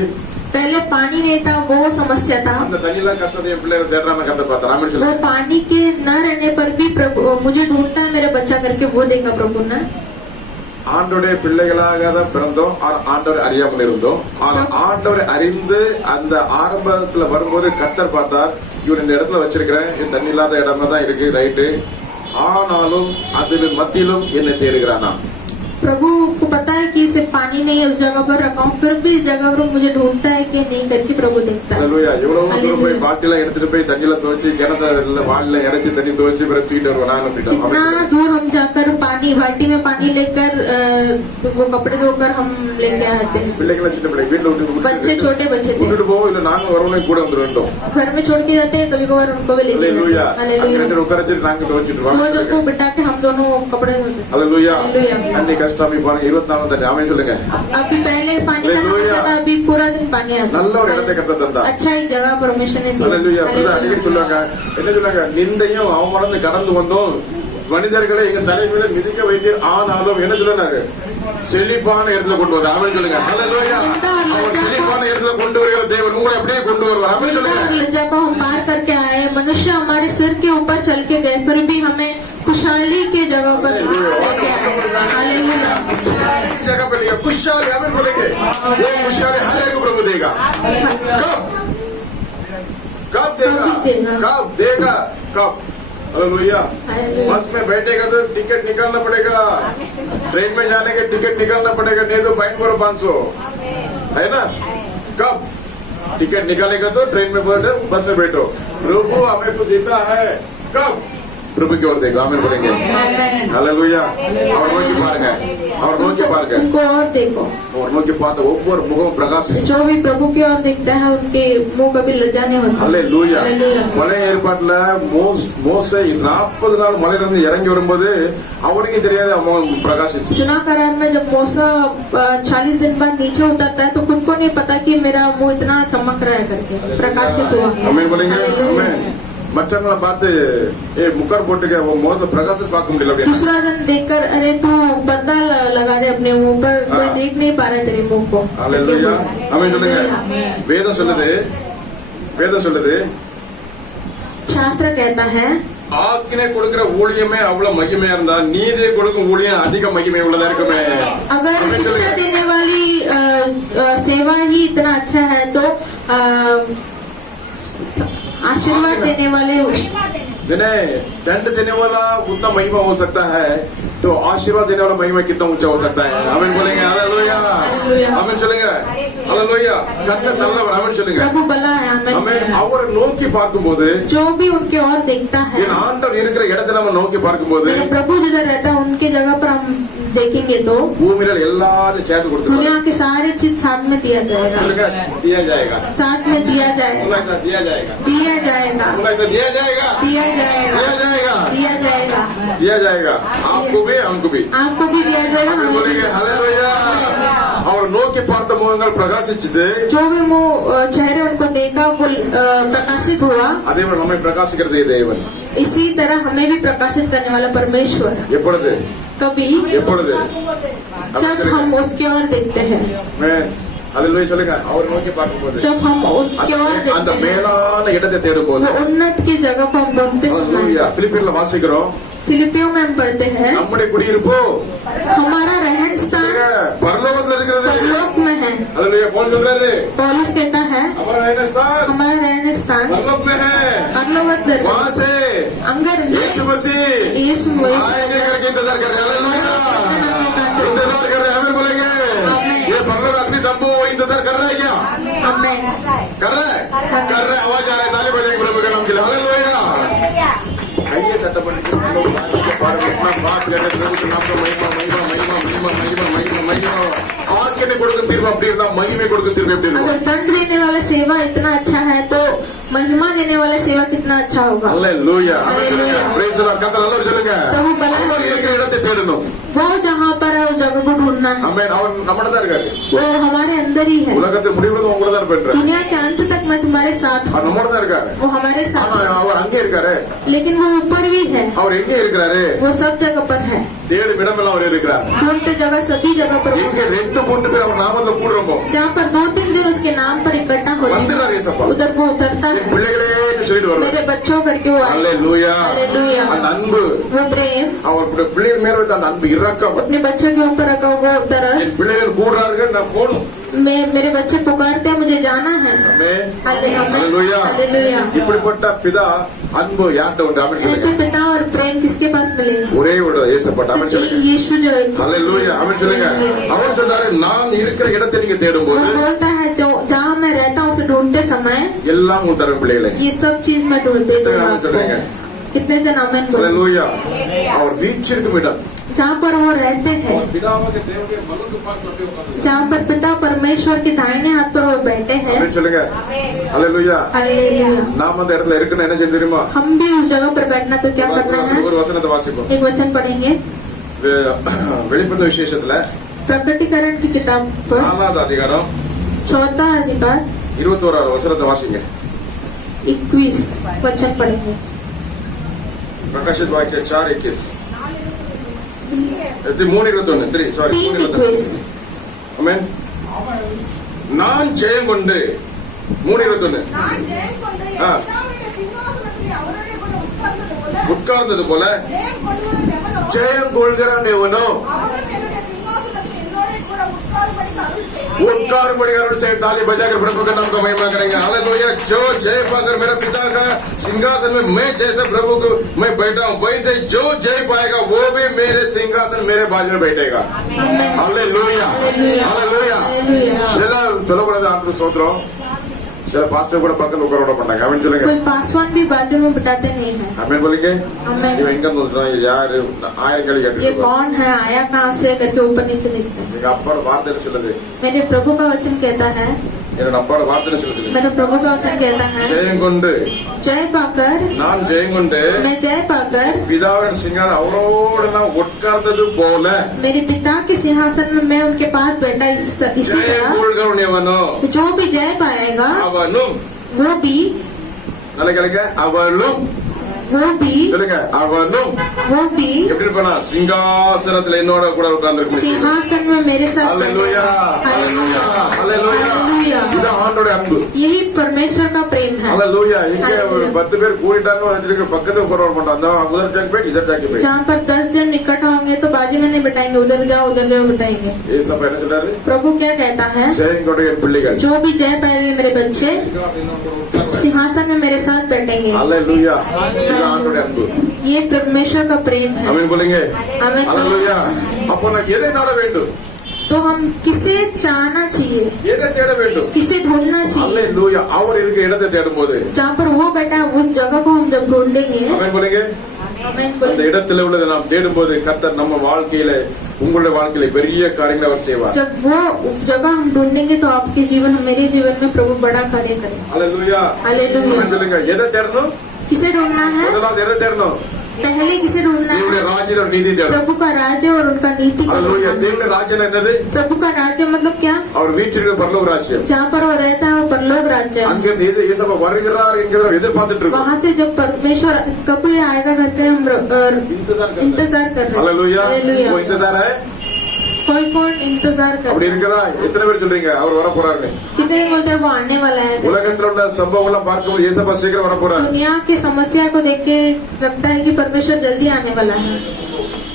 पहले पानी नहीं था, वो समस्या था। அந்த தண்ணி இல்லாத கஷ்டத்தை என் பிள்ளைகள் தேடுறாங்க கத்த பார்த்தா। ஆமென் वो சொல்லுங்க। पानी के न रहने पर भी प्रभु मुझे ढूंढता है मेरा बच्चा करके, वो देखा प्रभु ने। ஆண்டவருடைய பிள்ளைகளாக தான் பிறந்தோம், ஆண்டவரை அறியாமல் இருந்தோம். ஆனா ஆண்டவரை அறிந்து அந்த ஆரம்பத்துல வரும்போது கர்த்தர் பார்த்தார், இவன் இந்த இடத்துல வச்சிருக்கிறேன், இது தண்ணி இல்லாத இடமா தான் இருக்கு, ரைட்டு, ஆனாலும் அதில் மத்தியிலும் என்னை தேடுகிறானா। प्रभु को पता है कि इसे पानी नहीं है उस जगह पर रखा हूँ, फिर भी इस जगह पर मुझे ढूंढता है कि नहीं करके प्रभु देखता है। हालेलुया। எவ்வளவு தூரம் போய் பாட்டில எடுத்துட்டு போய் தண்ணியில துவைச்சு கிணத்துல வாளில இறச்சி தண்ணி துவைச்சு பிறகு தூக்கிட்டு வருவோம்। நானும் कितना दूर हम जाकर पानी बाल्टी में पानी लेकर वो कपड़े धोकर हम लेके आते हैं। பிள்ளைகளை சின்ன பிள்ளை வீட்டுல बच्चे छोटे बच्चे थे, விட்டுட்டு போவோம், இல்ல நாங்க வரவங்க கூட வந்து வேண்டும்। घर में छोड़ के जाते हैं, कभी कभार उनको भी लेके हालेलुया। जाते हैं। हालेलुया। ரெண்டு பேரும் உட்கார வச்சுட்டு நாங்க துவைச்சிட்டு दो வரோம்। जन को बिठा के हम दोनों कपड़े धोते हैं। हालेलुया। हालेलुया। தண்ணி கஷ்டம் பாருங்க, 24 தண்ணி। ஆமென் சொல்லுங்க। अभी पहले पानी का हालेलुया। समस्या था, अभी पूरा दिन पानी आता நல்ல ஒரு இடத்தை கத்த தந்தா। अच्छा एक जगह परमिशन ने हालेलुया। दिया। அடிக்கடி சொல்லுவாங்க, என்ன சொல்லுவாங்க, நிந்தையும் அவமானத்தை கடந்து வந்தோம், மனிதர்களை எங்க தலைமையில மிதிக்க வைத்து, ஆனாலும் என்ன சொல்லுறாங்க, செழிப்பான இடத்துல கொண்டு வர। ஆமென் சொல்லுங்க। हालेलुया। அவர் செழிப்பான இடத்துல கொண்டு வருகிற தேவன் உங்களை அப்படியே கொண்டு வருவார்। ஆமென் சொல்லுங்க। लज्जा को हम पार करके आए, मनुष्य हमारे सिर के ऊपर चल के गए, फिर भी हमें खुशहाली के जगह पर लेके आए। हालेलुया। जगह पे लिया खुशहाली। आमीन बोलेंगे। वो खुशहाली हर एक को प्रभु देगा। कब कब देगा, कब देगा, कब। हालेलुया। बस में बैठेगा तो टिकट निकालना पड़ेगा, ट्रेन में जाने के टिकट निकालना पड़ेगा, नहीं तो फाइन करो 500, है ना। कब टिकट निकालेगा तो ट्रेन में बैठो, बस में बैठो। प्रभु हमें को देता है कब, प्रभु की ओर देखो। आमीन बोलेंगे। हालेलुया। और नोकी பாருங்க, और नोकी பாருங்க, उनको और देखो, और नोकी பார்த்து ஒவ்வொரு முகம் பிரகாசிக்கும்। जो भी प्रभु की ओर देखता है उनके मुंह कभी लज्जा नहीं होता। ஹalleluya। हालेलुया। பழைய ஏற்பாட்டுல மோசே 40 நாள் மலையில இருந்து இறங்கி வரும்போது அவனுக்கு தெரியாது அவன் பிரகாசிச்சு। चुनाव करार में जब मूसा 40 दिन बाद नीचे उतरता है तो खुद को नहीं पता कि मेरा मुंह इतना चमक रहा है करके प्रकाशित हुआ। आमीन बोलेंगे। हालेलुया। आमीन। மற்றவங்களை பார்த்து முக்கர் போட்டுக்க உன் முகத்தை பிரகாசத்தை பார்க்க முடியல அப்படின்னு। दूसरा जन देखकर अरे तू पर्दा लगा दे अपने मुंह पर, कोई देख नहीं पा रहा है तेरे मुंह को। ஹalleluya। ஆமென் சொல்லுங்க। வேதம் சொல்லுது, வேதம் சொல்லுது, शास्त्र कहता है ஆக்கினை கொடுக்கிற ஊழியமே அவ்வளவு மகிமையா இருந்தா நீதியை கொடுக்கும் ஊழியம் அதிக மகிமை உள்ளதா இருக்குமே। अगर आमीन शिक्षा சொல்லுங்க। देने वाली सेवा ही इतना अच्छा है तो आशीर्वाद देने वाले दंड देने वाला उतना महिमा हो सकता है, तो आशीर्वाद देने वाला महिमा कितना ऊंचा हो सकता है। आमीन बोलेंगे। हालेलुया। आमीन சொல்லுங்க। हालेलुया। கர்த்தர் நல்லவர்। ஆமென் சொல்லுங்க। प्रभु भला है। ஆமென்। அவரை நோக்கி பார்க்கும்போது, जो भी उनके ओर देखता है, என் ஆண்டவர் இருக்கிற இடத்துல நம்ம நோக்கி பார்க்கும்போது, मेरे प्रभु जिधर रहता है उनके जगह पर हम देखेंगे तो பூமியில எல்லாரும் சேர்த்து கொடுத்துருவாங்க। दुनिया के सारे चीज साथ में दिया जाएगा, दिया जाएगा, साथ में दिया जाएगा, दिया जाएगा, दिया जाएगा, दिया जाएगा, दिया जाएगा, दिया जाएगा, दिया जाएगा, दिया जाएगा, आपको भी हमको भी. आपको भी दिया जाएगा, आमीन हमको भी बोलेंगे. हालेलुया. அவர் நோக்கி பார்த்த முகங்கள் பிரகாசிச்சது. जो भी चेहरे उनको देखा वो प्रकाशित हुआ. அதே போல நம்மை பிரகாசிக்கிறதே தேவன். इसी तरह हमें भी प्रकाशित करने वाला परमेश्वर. எப்பொழுது? कभी எப்பொழுது? जब हम उसकी ओर देखते हैं. हालेलुया சொல்லுங்க. அவர் நோக்கி பார்க்கும்போது जब हम उसकी ओर அந்த देखते हैं, மேலான இடத்தை தேடும்போது उन्नत की जगह को हम ढूंढते समय. हालेलुया. பிலிப்பியர்ல வாசிக்கிறோம். फिलिपियों में हम पढ़ते हैं நம்முடைய குடியிருப்பு हमारा रहन स्थान பரலோகத்துல இருக்கிறது. परलोक में है. हालेलुया. कौन சொல்றாரு? पौलुस कहता है हमारा रहन स्थान हमारा रहन स्थान परलोक में है. परलोक में वहां से अंदर यीशु मसीह यीशु आएंगे करके इंतजार कर रहे हैं. हालेलुया. इंतजार कर रहे हैं. हमें बोलेंगे ये परलोक अपनी तंबू इंतजार कर रहा है क्या? आमीन. कर रहा है, कर रहा है. आवाज आ रहा है. ताली बजाएंगे प्रभु के नाम के लिए. हालेलुया. आइए चट्टापट्टी से हम लोग इतना बात करते प्रभु के नाम का महिमा महिमा महिमा महिमा महिमा महिमा महिमा. आज के கொடுக்கும் தீர்வு அப்படி இருந்தா மகிமை கொடுக்கும் தீர்வு எப்படி இருக்கும்? अगर दंड देने वाला सेवा इतना अच्छा है तो महिमा देने वाला सेवा कितना अच्छा होगा. हालेलुया. Praise the Lord. கர்த்தர் நல்லவர் சொல்லுங்க. அவர் இருக்கிற இடத்தை தேடணும். वो जहाँ पर है उस जगह को ढूंढना है. ஆமென். அவர் நம்மட தான் இருக்காரு. वो हमारे अंदर ही है. உலகத்தில் முடிவுல உங்க கூட தான் இருப்பாரு. दुनिया के अंत तक मैं तुम्हारे साथ हूँ. அவர் நம்மட தான் இருக்காரு. वो हमारे साथ ஆனா அவர் அங்கே இருக்காரு. लेकिन वो ऊपर भी है. அவர் எங்கே இருக்கிறாரு? वो सब जगह पर है. தேடும் இடமெல்லாம் அவர் இருக்கிறார். ढूंढते जगह सभी जगह पर எங்க ரெண்டு மூணு பேர் அவர் நாமத்துல கூடுறோமோ जहाँ पर 2-3 जन उसके नाम पर इकट्ठा हो வந்துறாரு ஏசப்பா. उधर वो उतरता है. பிள்ளைகளே சொல்லிட்டு வருவார். मेरे बच्चों करके वो आए. हालेलुया. हालेलुया. அந்த அன்பு वो प्रेम அவர் பிள்ளைகள் மேல வைத்த அந்த அன்பு இரக்கம். अपने बच्चों के ऊपर रखा हुआ तरस. என் பிள்ளைகள் கூடுறார்கள் நான் போணும். मेरे बच्चे पुकारते हैं मुझे जाना है. ஆமென். हालेलुया. हालेलुया. இப்படிப்பட்ட பிதா அன்பு யார்கிட்ட உண்டு? ஆமென் ऐसे சொல்லுங்க. पिता और प्रेम किसके पास मिलेगा? ஒரே ஒரு ஏசப்பா. ஆமென் சொல்லுங்க. यीशु जो हालेलुया. ஆமென் சொல்லுங்க. அவர் சொல்றாரு நான் இருக்கிற இடத்தை நீங்க वो தேடும்போது बोलता है जो जहाँ मैं रहता हूँ उसे ढूंढते समय எல்லாம் உன் தர பிள்ளைகளே. ये सब चीज मैं ढूंढती हूँ ஆமென் आपको. சொல்லுங்க. कितने जन आमेन बोले? हालेलुया. அவர் வீற்றிருக்கும் இடம் जहाँ पर वो रहते हैं, பிதாவாகிய தேவனுடைய வலது பாகத்தில் உட்கார்ந்து जहाँ पर पिता परमेश्वर के दाहिने हाथ पर वो बैठे हैं. ஆமென் சொல்லுங்க. हालेलुया. हालेलुया. நாம அந்த இடத்துல இருக்கணும். என்ன செய்ய தெரியுமா? हम भी उस जगह पर बैठना तो क्या करना है? ஒரு வசனத்தை வாசிப்போம். एक वचन पढ़ेंगे வெளிப்படுத்தின விசேஷத்துல प्रकटीकरण की किताब पर 4வது அதிகாரம் 4वां अधिकार 21வது வசனத்தை வாசிங்க. 21 वचन पढ़ेंगे. प्रकाशित वाक्य 4:21 3:21 3:21 ஆமென். நான் ஜெயம் கொண்டு 3:21 நான் ஜெயம் கொண்டு என் ஆ. பிதாவுடைய சிங்காசனத்திலே அவருடைய கூட உட்கார்ந்தது போல உட்கார்ந்தது போல ஜெயம் கொள்ளுகிறவன் எவனோ ஜெயம் கொள்கிறவன் எவனோ அவனும் என்னுடைய சிங்காசனத்தில் என்னோட கூட உட்காரும்படிக்கு அருள் செய்வார். उद्कार अरुण से ताली बजाकर प्रभु का नाम का महिमा करेंगे. हालेलुया. जो जय पाकर मेरे पिता का सिंहासन में मैं जैसे प्रभु को मैं बैठा हूँ वैसे जो जय पाएगा वो भी मेरे सिंहासन मेरे बाजू में बैठेगा. हालेलुया. हालेलुया. சில சொல்லக்கூடாது ஆண்டு சோத்திரம். சில பாஸ்டர் கூட பக்கத்துல உட்கார விட மாட்டாங்க. ஆமென் சொல்லுங்க. कोई पासवान भी बाजू में बिठाते नहीं है. ஆமென் बोलेंगे. आमेन. இவன் எங்க சொல்றான்? யாரு? ஆயிரம் கேள்வி ये கேட்டு कौन है, आया कहाँ से करके ऊपर नीचे देखते हैं. எங்க அப்பாவோட வார்த்தை சொல்லுது. मेरे प्रभु का वचन कहता है, என்னோட அப்பாவோட வார்த்தை சொல்லுது. मेरे प्रभु का वचन कहता है, ஜெயம் கொண்டு जय पाकर நான் ஜெயம் கொண்டு मैं जय पाकर பிதாவின் சிங்காசனம் அவரோட நான் உட்கார்ந்தது போல मेरे पिता के सिंहासन में मैं उनके पास बैठा इसी ஜெயம் तरह கொள்கிறவன் எவனோ जो भी जय पाएगा அவனும் वो भी நல்ல கேளுங்க அவளும் சொல்லுங்க அவனும் எப்படி இருப்பானா சிங்காசனத்துல என்னோட கூட உட்கார்ந்து सिंहासन में मेरे साथ हालेलुया हालेलुया हालेलुया இது ஆண்டவருடைய அன்பு यही परमेश्वर का प्रेम है हालेलुया இங்க 10 பேர் கூடிட்டாங்க அதுக்கு பக்கத்துல உட்கார மாட்டாங்க उधर जाके बैठ इधर जाके बैठ जहाँ पर 10 जन इकट्ठा होंगे तो बाजू में नहीं बिठाएंगे उधर जाओ बिठाएंगे ये सब என்ன சொல்றாரு प्रभु क्या कहता है ஜெயம் கொண்ட பிள்ளைகள் जो भी जय पाएंगे मेरे बच्चे सिंहासन में मेरे साथ बैठेंगे हालेलुया இது ஆண்டவருடைய அன்பு ये परमेश्वर का प्रेम है आमीन बोलेंगे आमीन हालेलुया அப்போ நான் எதை நாட வேண்டும் तो हम किसे चाहना चाहिए எதை தேட வேண்டும் किसे ढूंढना चाहिए हालेलुया அவர் இருக்கிற இடத்தை தேடும்போது जहाँ पर वो बैठा है उस जगह को हम जब ढूंढेंगे आमीन बोलेंगे அந்த இடத்துல உள்ளதை நாம் தேடும்போது கர்த்தர் நம்ம வாழ்க்கையில உங்களுடைய வாழ்க்கையில பெரிய காரியங்களை அவர் செய்வார் जब वो जगह हम ढूंढेंगे तो आपके जीवन मेरे जीवन में प्रभु बड़ा कार्य करेगा हालेलुया हालेलुया சொல்லுங்க எதை தேடணும் किसे ढूंढना है? முதலாவது எதை தேடணும்? पहले किसे ढूंढना தேவனுடைய है? ராஜ்யத்தோட நீதி தேடணும். प्रभु का राज्य और उनका नीति को அல்லேலூயா. ढूंढना है। தேவனுடைய ராஜ்யம் என்னது? प्रभु का राज्य मतलब क्या? அவர் வீற்றிருக்கிற பரலோக ராஜ்யம். जहाँ पर वो रहता है वो परलोक राज्य है। அங்க இருந்து இயேசுவா வருகிறார் என்கிறத எதிர்பார்த்துட்டு இருக்கோம். वहाँ से जब परमेश्वर कब ये आएगा करके हम इंतजार कर रहे हैं। அல்லேலூயா. हालेलुया। वो इंतजार है. कोई कौन इंतजार कर அப்படி இருக்குதா? எத்தனை பேர் சொல்றீங்க அவர் வர போறாருன்னு? कितने बोलते हैं वो आने वाला है? உலகத்துல உள்ள சம்பவங்கள்லாம் பார்க்கும்போது இயேசுவா சீக்கிரம் வர போறார். दुनिया की समस्या को देख के लगता है कि परमेश्वर जल्दी आने वाला है।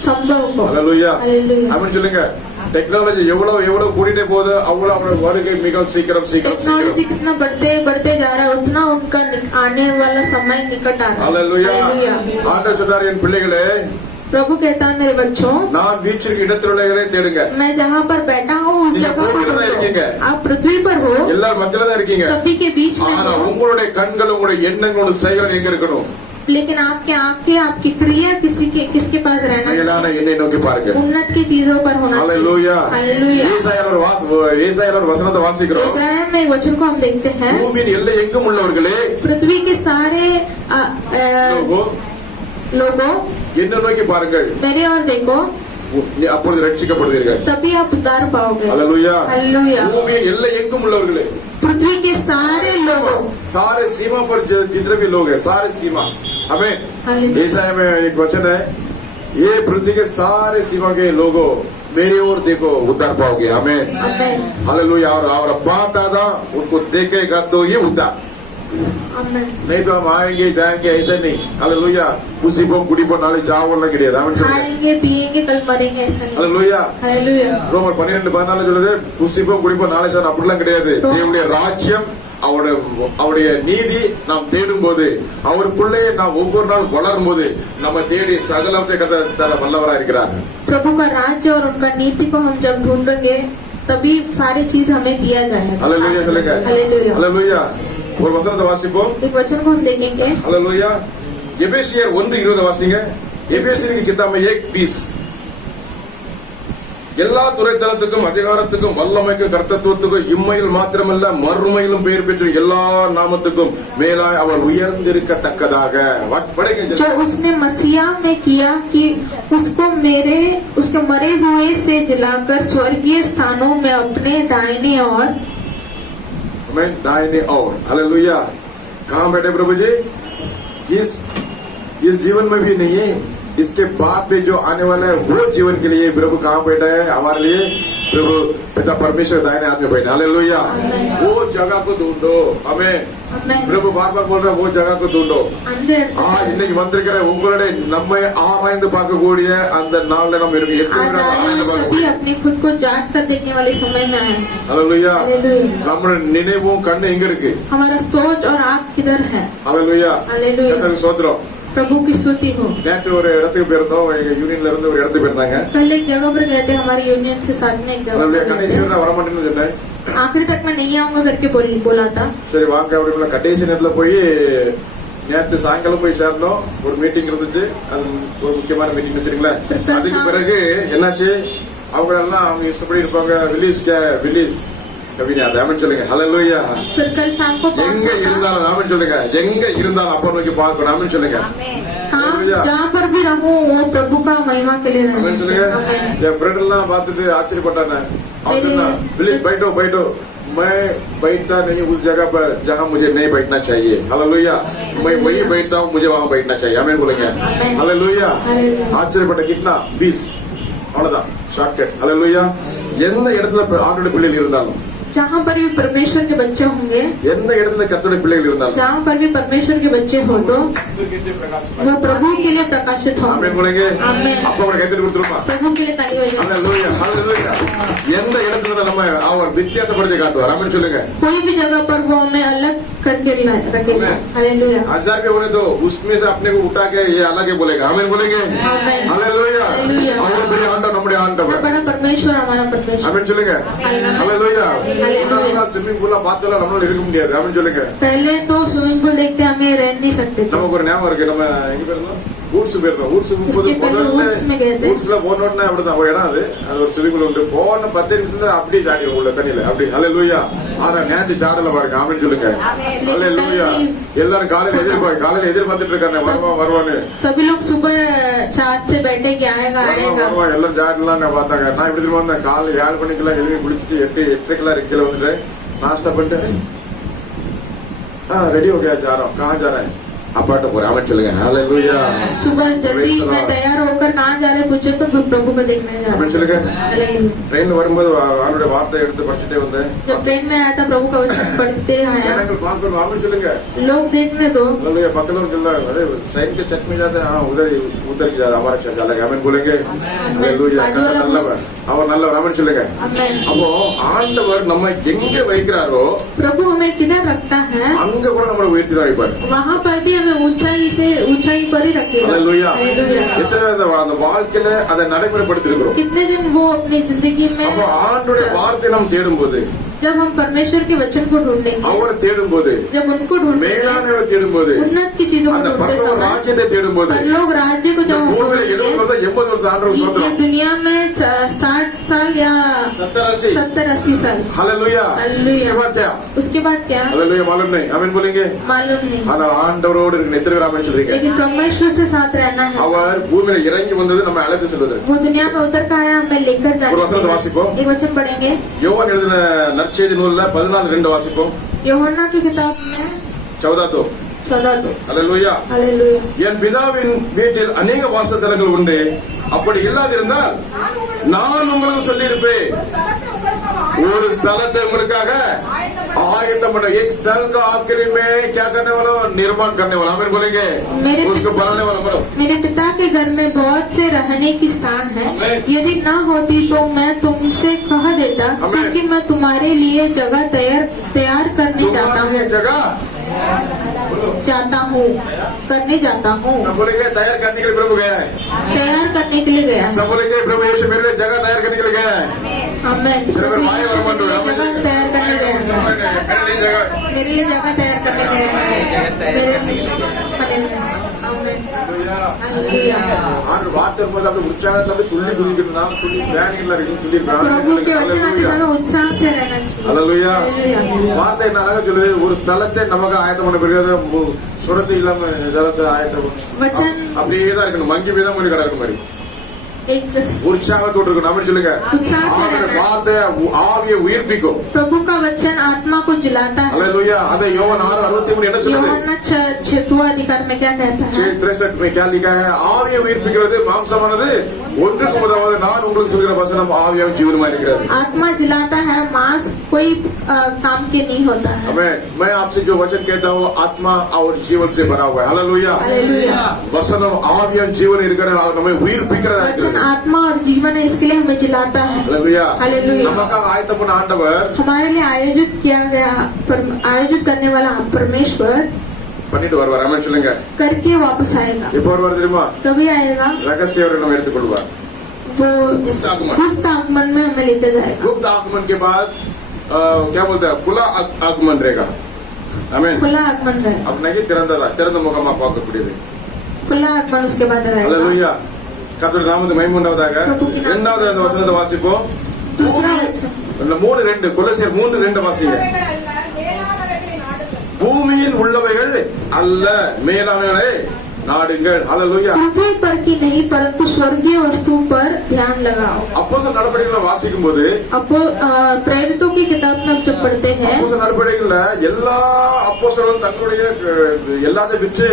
संभव को அல்லேலூயா. हालेलुया। ஆமென் சொல்லுங்க. டெக்னாலஜி எவ்வளவு கூட்டிட்டே போகுது அவ்வளவு அவருடைய வருகை மிக சீக்கிரம் சீக்கிரம் टेक्नोलॉजी சீக்கிரம். कितना बढ़ते जा रहा है उतना उनका आने वाला समय निकट आ रहा है। அல்லேலூயா. हालेलुया। ஆண்டவர் சொல்றார் என் பிள்ளைகளே प्रभु कहता है मेरे बच्चों நான் வீற்றிருக்கிற இடத்திலுள்ளவர்களை தேடுங்க. मैं जहाँ पर बैठा हूँ उस நீங்க जगह पर பூமியில தான் இருக்கீங்க. हो। आप पृथ्वी पर हो, எல்லாரும் மத்தியில தான் இருக்கீங்க. सभी के बीच में ஆனா हो, உங்களுடைய கண்கள் உங்களுடைய எண்ணங்களோட செயல்கள் எங்க இருக்கணும்? लेकिन आपके आंखें आपकी क्रिया किसके पास रहना மேலான चाहिए? என்னை நோக்கி பாருங்க. उन्नत की चीजों पर होना चाहिए। அல்லேலூயா. हालेलुया। ஏசாயால ஒரு வசனத்தை வாசிக்கிறோம். इस्राएल में एक वचन को हम देखते हैं, பூமியின் எல்லை எங்கும் உள்ளவர்களே पृथ्वी के सारे लोगों என்ன நோக்கி பாருங்கள் मेरे और देखो அப்பொழுது ரட்சிக்கப்படுவீர்கள். तभी आप उद्धार पाओगे। அல்லேலூயா. हालेलुया। பூமியின் எல்லை எங்கும் உள்ளவர்களே पृथ्वी के सारे लोगों सारे सीमा पर जितने भी लोग हैं सारे सीमा हमें हालेलुया। ईसाया में एक वचन है ये पृथ्वी के सारे सीमा के लोगों मेरे ओर देखो उद्धार पाओगे हमें आमेन हालेलुया और बात आदा उनको देखेगा तो ये उद्धार आमेन। नहीं तो हम आएंगे जाएंगे ऐसा नहीं हालेलुया कुसीपों कुड़ीपों नाले जाओ கிடையாது அவன் சொல்றான் खाएंगे पिएंगे कल मरेंगे ऐसा नहीं। Hallelujah hallelujah. ரோமர் 12:14 சொல்லுது குசிப்போம் குடிப்போம் நாளை தான் அப்படிலாம் கிடையாது தேவனுடைய ராஜ்யம் அவருடைய நீதி நாம் தேடும் போது அவருக்குள்ளே நாம் ஒவ்வொரு நாள் வளரும் போது நம்ம தேடி சகலத்தை கத்த வல்லவரா இருக்கிறார் प्रभु का राज्य और उनका नीति को हम जब ढूंढेंगे तभी सारी चीज हमें दिया जाएगा। हालेलुया சொல்லுங்க हालेलुया। हालेलुया ஒரு வசனத்தை வாசிப்போம் एक वचन को हम देखेंगे, हालेलुया எபேசியர் 1:20 வாசிங்க எபேசியருக்கு கிதாब में 1:20 எல்லா துறைத்தனத்துக்கும் அதிகாரத்துக்கும் வல்லமைக்கும் கர்த்தத்துவத்துக்கும் இம்மையில் மாத்திரமல்ல மறுமையிலும் பெயர் பெற்ற எல்லா நாமத்துக்கும் மேலாய் அவர் உயர்ந்திருக்கத்தக்கதாக जो उसने मसीहा में किया कि उसके मरे हुए से जिलाकर स्वर्गीय स्थानों में अपने दाहिने और दाहिने और हालेलुया कहाँ बैठे प्रभु जी इस जीवन में भी नहीं है इसके बाद में जो आने वाला है वो जीवन के लिए प्रभु कहाँ बैठा है हमारे लिए प्रभु पिता परमेश्वर दाहिने हाथ में बैठा हालेलुया वो जगह को ढूंढो हमें प्रभु बार बार बोल रहे वो जगह को ढूंढो आज இன்னைக்கு வந்திருக்கிற உங்களுடைய நம்மை ஆராய்ந்து பார்க்கக்கூடிய அந்த நாள்ல நம்ம இருக்கு सभी अपने खुद को जांच कर देखने वाले समय में है। Hallelujah hallelujah. நம்மளுடைய நினைவும் கண்ணு எங்க இருக்கு हमारा सोच और आँख किधर है। Hallelujah hallelujah. கர்த்தருக்கு ஸ்தோத்திரம் प्रभु की स्तुति हो। நேற்று ஒரு இடத்துக்கு போயிருந்தோம் யூனியன்ல இருந்து ஒரு இடத்துக்கு போயிருந்தாங்க कल एक जगह पर गए थे हमारे यूनियन से साथ में एक जगह हालेलुया पर கடைசி गए வரை வர மாட்டேன்னு சொன்னேன் थे। आखिरी तक मैं नहीं आऊंगा करके बोला था। சரி வாங்க அப்படின்னா கடைசி நேரத்துல போய் நேற்று சாயங்காலம் போய் சேர்ந்தோம் ஒரு மீட்டிங் இருந்துச்சு அது ஒரு முக்கியமான மீட்டிங் வச்சிருக்கீங்களா அதுக்கு பிறகு என்னாச்சு அவங்க எல்லாம் அவங்க இஷ்டப்படி இருப்பாங்க வில்லிஸ் கவிஞா அமன் சொல்லுங்க ஹalleluya फिर कल शाम को எங்க இருந்தாலும் அமன் சொல்லுங்க எங்க இருந்தாலும் அப்பா நோக்கி பார்க்கணும் அமன் சொல்லுங்க जहाँ पर भी रहूं वो प्रभु का महिमा के लिए அமன் रहना சொல்லுங்க चाहिए। என் ஃப்ரெண்ட் எல்லாம் பார்த்துட்டு ஆச்சரியப்பட்டானே विल्लिस बैठो मैं बैठता नहीं उस जगह पर जहाँ मुझे नहीं बैठना चाहिए हालेलुया मैं वही बैठता हूँ मुझे वहाँ बैठना चाहिए आमीन बोलेंगे हालेलुया ஆச்சரியப்பட்ட कितना 20 அவ்வளவுதான் ஷார்ட்கட் हालेलुया எந்த இடத்துல ஆண்டவருடைய பிள்ளைகள் இருந்தாலும் जहाँ पर भी परमेश्वर के बच्चे होंगे எந்த இடத்துல கர்த்தருடைய பிள்ளைகள் இருந்தாலும் जहाँ पर भी परमेश्वर के बच्चे हो तो वो प्रभु के लिए प्रकाशित ஆமென் होंगे। बोलेंगे आमेन। அப்பா கூட கைத்தட்டி கொடுத்துருமா प्रभु के लिए ताली बजाएं। हालेलुया हालेलुया எந்த இடத்துல நம்ம அவர் வித்தியாசப்படுத்தி காட்டுவார் ஆமென் சொல்லுங்க कोई भी जगह पर वो हमें अलग करके रखेगा। हालेलुया। 1000 पे होने तो उसमें से अपने को उठा के ये अलग ही बोलेगा आमीन बोलेंगे आमेन। Hallelujah hallelujah. அவர் பெரிய ஆண்டவர் நம்முடைய इतना ஆண்டவர் बड़ा परमेश्वर हमारा परमेश्वर। आमीन சொல்லுங்க हालेलुया Hallelujah. ஸ்விம்மிங் பூல்ல பார்த்தல நம்மளால இருக்க முடியாது. ஆமென் சொல்லுங்க. पहले तो स्विमिंग पूल देखते हमें रह नहीं सकते थे. நமக்கு ஒரு ஞாபகம் இருக்கு. நம்ம எங்க போயிருந்தோம்? ஊர்ஸ் போயிருந்தோம். ஊர்ஸ் போகும்போது उसके पहले ऊट्स में गए थे. ஊர்ஸ்ல போனோம்னா அப்படிதான் ஒரு இடம் அது. அது ஒரு ஸ்விம்மிங் பூல் உண்டு. போன 10 நிமிஷத்துல அப்படியே ஜாடி உள்ள தண்ணியில அப்படி. ஹalleluya. ஆனா நேத்து ஜாடல பாருங்க. ஆமென் சொல்லுங்க. ஹalleluya. எல்லாரும் காலையில எதிர்பார்த்துட்டு இருக்காங்க வருவான்னு. सभी लोग सुबह 4 से बैठे कि आएगा आएगा. எல்லாரும் ஜாடலாம் நான் பார்த்தாங்க. நான் இப்படி திரும்ப வந்தேன். காலைல 7 மணிக்கெல்லாம் எழுதி குளிச்சுட்டு 8:30 கீழே வந்துட்டு नाश्ता பண்ணிட்டு रेडी हो गया जा रहा हूँ. कहाँ जा रहा है? अपार्ट पूरा आमन चलेगा. हालेलुया. सुबह जल्दी मैं तैयार होकर कहाँ जा रहे पूछे तो प्रभु को देखने जा आमन चलेगा. हालेलुया. ट्रेन வரும்போது அவனுடைய வார்த்தை எடுத்து படிச்சிட்டே வந்தேன். जब ट्रेन में आया था प्रभु का वचन पढ़ते आया. எனக்கு பார்க்கணும். ஆமன் சொல்லுங்க. लोग देखने दो. हालेलुया. पकड़ लो किल्ला. अरे साइड के चट में जाते हैं. हाँ उधर की जाता हमारा चल जाएगा. आमन बोलेंगे. हालेलुया. நல்லவர். அவர் நல்லவர். ஆமன் சொல்லுங்க. அப்போ ஆண்டவர் நம்ம எங்க வைக்கிறாரோ प्रभु हमें किधर रखता है அங்க கூட நம்மளை உயர்த்தி தான் வைப்பார். वहाँ पर भी हमें ऊंचाई पर ही रखेगा. हालेलुया. हालेलुया. எத்தனை அந்த வாழ்க்கையில அதை நடைமுறைப்படுத்தி இருக்கிறோம். कितने दिन वो अपनी जिंदगी में அப்போ ஆண்டவருடைய வார்த்தை நாம் தேடும்போது जब हम परमेश्वर के वचन को ढूंढेंगे அவரை தேடும்போது जब उनको ढूंढेंगे மேலானவரை தேடும்போது उन्नत की चीजों को அந்த ढूंढते பரலோக समय ராஜ்யத்தை தேடும்போது परलोक राज्य को जब हम பூமியில 70 ढूंढेंगे வருஷம் 80 வருஷம் ஆண்டவர் ये சொல்றார். दुनिया में 60 साल या 70-80 साल. हालेलुया. हालेलुया. उसके बाद क्या? उसके बाद क्या हालेलुया. मालूम नहीं. आमीन बोलेंगे. मालूम नहीं. ஆனால் ஆண்டவரோடு இருக்கிற எத்தனை பேர் ஆமென் சொல்றீங்க? लेकिन परमेश्वर से साथ रहना है. அவர் பூமியில இறங்கி வந்தது நம்ம அழைத்து செல்வது. वो दुनिया में उतर कर आया हमें लेकर ஒரு வசனத்தை जाने. வாசிப்போம். एक वचन पढ़ेंगे யோவான் எழுதின நற்செய்தி நூல்ல 14:2 வாசிப்போம். यूहन्ना की किताब में 14. 14. हालेलुया. हालेलुया. என் பிதாவின் வீட்டில் அநேக வாசஸ்தலங்கள் உண்டு. அப்படி இல்லாதிருந்தால் நான் உங்களுக்கு சொல்லியிருப்பேன். ஒரு ஸ்தலத்தை உங்களுக்காக आयतम बना. एक स्थल का आपके लिए मैं क्या करने वाला हूँ? निर्माण करने वाला. आमीन बोलेंगे. उसको बनाने वाला बोलो. मेरे पिता के घर में बहुत से रहने की स्थान है. यदि न होती तो मैं तुमसे कह देता क्योंकि मैं तुम्हारे लिए जगह तैयार करने जाता हूँ करने जाता हूँ. सब बोलेंगे तैयार करने के लिए प्रभु गया है. तैयार करने के लिए गया. सब बोलेंगे प्रभु यीशु मेरे लिए जगह तैयार करने के लिए गया है. आमीन. जगह तैयार करने गया. मेरे लिए जगह तैयार करने गया. ஆண்டு வார்த்தை போது அப்படி உற்சாகத்துல துள்ளி குதிக்கிறான். துள்ளி பிளானிங்ல இருக்கு. துள்ளி प्रभु के वचन आते समय उत्साह से रहना चाहिए. हालेलुया. வார்த்தை என்ன அழகா சொல்லுது. ஒரு ஸ்தலத்தை நமக்கு ஆயத்தம் பண்ண பிறகு சுரத்து இல்லாம ஜலத்தை ஆயத்தம் वचन அப்படியே தான் இருக்கணும். மங்கி போய் தான் கிடக்கும் மாதிரி एक உற்சாகத்தோடு இருக்கணும். நம்ம சொல்லுங்க. வார்த்தை ஆவியை உயிர்ப்பிக்கும். प्रभु का वचन आत्मा को जिलाता है. हालेलुया. அதை யோவான் 6:63 என்ன சொல்லுது? यूहन्ना 6वां अधिकार में क्या कहता है? 63 में क्या लिखा है? ஆவியை உயிர்ப்பிக்கிறது மாம்சமானது ஒன்றுக்கு முதலாவது நான் உங்களுக்கு சொல்கிற வசனம் ஆவியாவும் ஜீவனுமா இருக்கிறது. आत्मा जिलाता है, मांस कोई काम के नहीं होता है. मैं आपसे जो वचन कहता हूँ आत्मा और जीवन से बना हुआ है. हालेलुया. वसनम ஆவியாவும் ஜீவன் இருக்கிற நம்மை உயிர்ப்பிக்கிறதா वचन आत्मा और जीवन है, इसके लिए हमें जिलाता है. हालेलुया. हालेलुया. நமக்காக ஆயத்தம் பண்ண ஆண்டவர் हमारे लिए आयोजित किया गया आयोजित करने वाला परमेश्वर பண்ணிட்டு வருவார். ஆமென் சொல்லுங்க. करके वापस आएगा. எப்போ வருவார் தெரியுமா? कभी आएगा. ரகசியத்தை நம்ம எடுத்துக்கொள்வார். वो गुप्त आगमन में हमें लेकर जाएगा. गुप्त आगमन के बाद क्या बोलते हैं? खुला आगमन रहेगा. आमीन. खुला आगमन रहेगा. अब नहीं திறந்த முகமா பார்க்கக்கூடியது. खुला आगमन उसके बाद रहेगा. हालेलुया. கர்த்தருடைய நாமத்துக்கு மகிமை உண்டாவதாக. இரண்டாவது அந்த வசனத்தை வாசிப்போம். दूसरा वचन 3:2 கொலோசியர் 3:2 வாசிங்க. பூமியில் உள்ளவைகள் அல்ல மேலானவைகளை நாடுங்கள். हालेलुया. पृथ्वी पर की नहीं परंतु स्वर्गीय वस्तुओं पर ध्यान लगाओ. அப்போஸ்தலர் நடபடிகளை வாசிக்கும்போது प्रेरितों की किताब में जब पढ़ते हैं அப்போஸ்தலர் நடபடிகள்ல எல்லா அப்போஸ்தலரும் தங்களுடைய எல்லாத்தையும் விற்று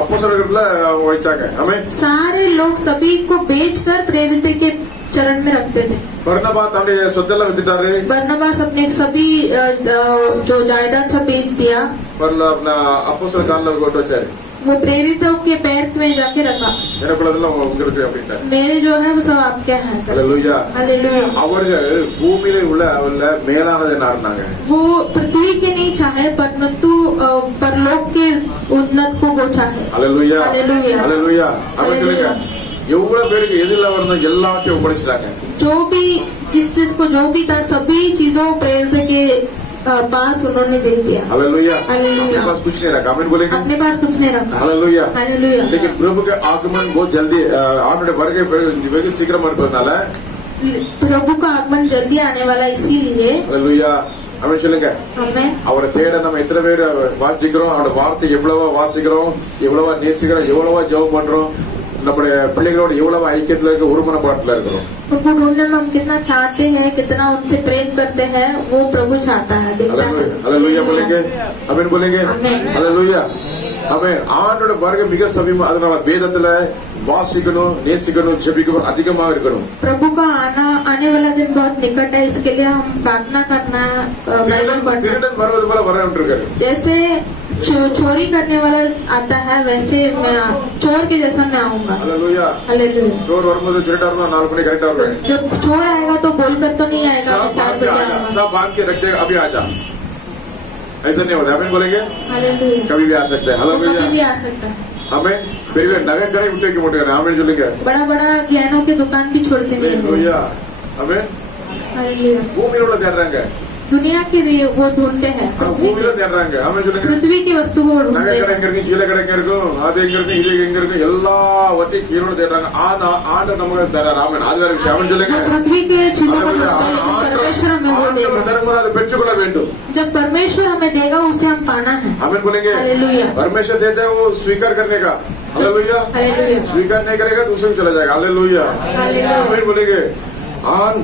அப்போஸ்தலர்கள்ல வைச்சாங்க. ஆமென். सारे लोग सभी को बेचकर प्रेरित के चरण में रखते थे. बरनबा தன்னுடைய சொத்தெல்லாம் வித்துட்டாரு. बरनबास अपने सभी जो जायदाद सब बेच दिया. पर अपना அப்போஸ்தலர் கால்ல போட்டு வச்சாரு. वो प्रेरितों के पैर में जाके रखा. எனக்குள்ளதெல்லாம் உங்களுக்கு அப்படின்ட்டு. मेरे जो है वो सब आपके हैं. हालेलुया. हालेलुया. அவர்கள் பூமியில உள்ள மேலானதை நாடினாங்க. वो पृथ्वी के नहीं चाहे परंतु परलोक के उन्नत को वो चाहे. हालेलुया. हालेलुया. हालेलुया. அவங்களுக்கு எவ்வளவு பேருக்கு எதிரில வரணும் எல்லாத்தையும் ஒப்படைச்சிட்டாங்க. जो भी जिस चीज को जो भी था सभी चीजों प्रेरित के पास उन्होंने दे दिया। हालेलुया। हालेलुया। अपने पास कुछ नहीं रखा, आमीन बोलेंगे। अपने पास कुछ नहीं रखा। हालेलुया। हालेलुया। लेकिन प्रभु के आगमन बहुत जल्दी आने वर्ग शीघ्र मरना प्रभु का आगमन जल्दी आने वाला इसीलिए हालेलुया அப்படின்னு சொல்லுங்க. हमें அவரை தேட நம்ம எத்தனை பேர் வாசிக்கிறோம், அவரோட வார்த்தை எவ்வளவா வாசிக்கிறோம், எவ்வளவா நேசிக்கிறோம், எவ்வளவா ஜெபம் பண்றோம், நம்முடைய பிள்ளைகளோட எவ்வளவு ஐக்கியத்துல இருக்க ஒருமனப்பாட்டுல இருக்கிறோம். उनको ढूंढने में हम कितना चाहते हैं, कितना उनसे प्रेम करते हैं, वो प्रभु चाहता है, देखता है। हालेलुया बोलेंगे, आमीन बोलेंगे। आमीन। हालेलुया ஆமென். ஆண்டோட வருகை மிக சமீபம். அதனால வேதத்துல வாசிக்கணும், நேசிக்கணும், ஜெபிக்கணும், அதிகமா இருக்கணும். प्रभु का आने वाला दिन बहुत निकट है, इसके लिए हम प्रार्थना करना, बाइबल पढ़ना। திருடன் வருவது போல வரன்றிருக்காரு. जैसे चोरी करने वाला आता है वैसे मैं चोर के जैसा मैं आऊंगा। हालेलुया। हालेलुया। चोर வரும்போது திருடா இருந்தா 4 மணி கரெக்ட்டா வருவாங்க. जब चोर आएगा तो बोलकर तो नहीं आएगा कि 4 बजे आऊंगा। सब बांध के रख देगा, अभी आ जा, ऐसा नहीं होता। आमीन बोलेंगे। हालेलुया। कभी भी आ सकता है। वो कभी भी हालेलुया। आ सकता है। हमें फिर भी नगर करे उठे के मोटे करना, आमीन बोलेंगे। बड़ा बड़ा ज्ञानों की दुकान भी छोड़ते नहीं हैं। हालेलुया। आमीन। हालेलुया। பூமியில உள்ள தேடுறாங்க, दुनिया के लिए वो ढूंढते हैं, பூமியில தேடுறாங்க, ஆமென் சொல்லுங்க. पृथ्वी की वस्तु को ढूंढते நகை हैं। கடை எங்க இருக்கு, கீழே கடை எங்க இருக்கும், அது எங்க இருக்கு, இது எங்க இருக்கு, எல்லாவற்றையும் கீழே தேடுறாங்க. ஆண்டு நமக்கு தரார், ஆமென். அது வேற விஷயம், ஆமென் சொல்லுங்க. पृथ्वी के चीजों को ढूंढते हैं, लेकिन परमेश्वर हमें वो देगा। ஆண்டவர் தரும்போது அதை பெற்றுக்கொள்ள வேண்டும், जब परमेश्वर हमें देगा उसे हम पाना है। आमीन बोलेंगे। हालेलुया। परमेश्वर देता है वो स्वीकार करने का, हालेलुया। हालेलुया। स्वीकार नहीं करेगा दूसरे में चला जाएगा, हालेलुया। हालेलुया। आमीन बोलेंगे।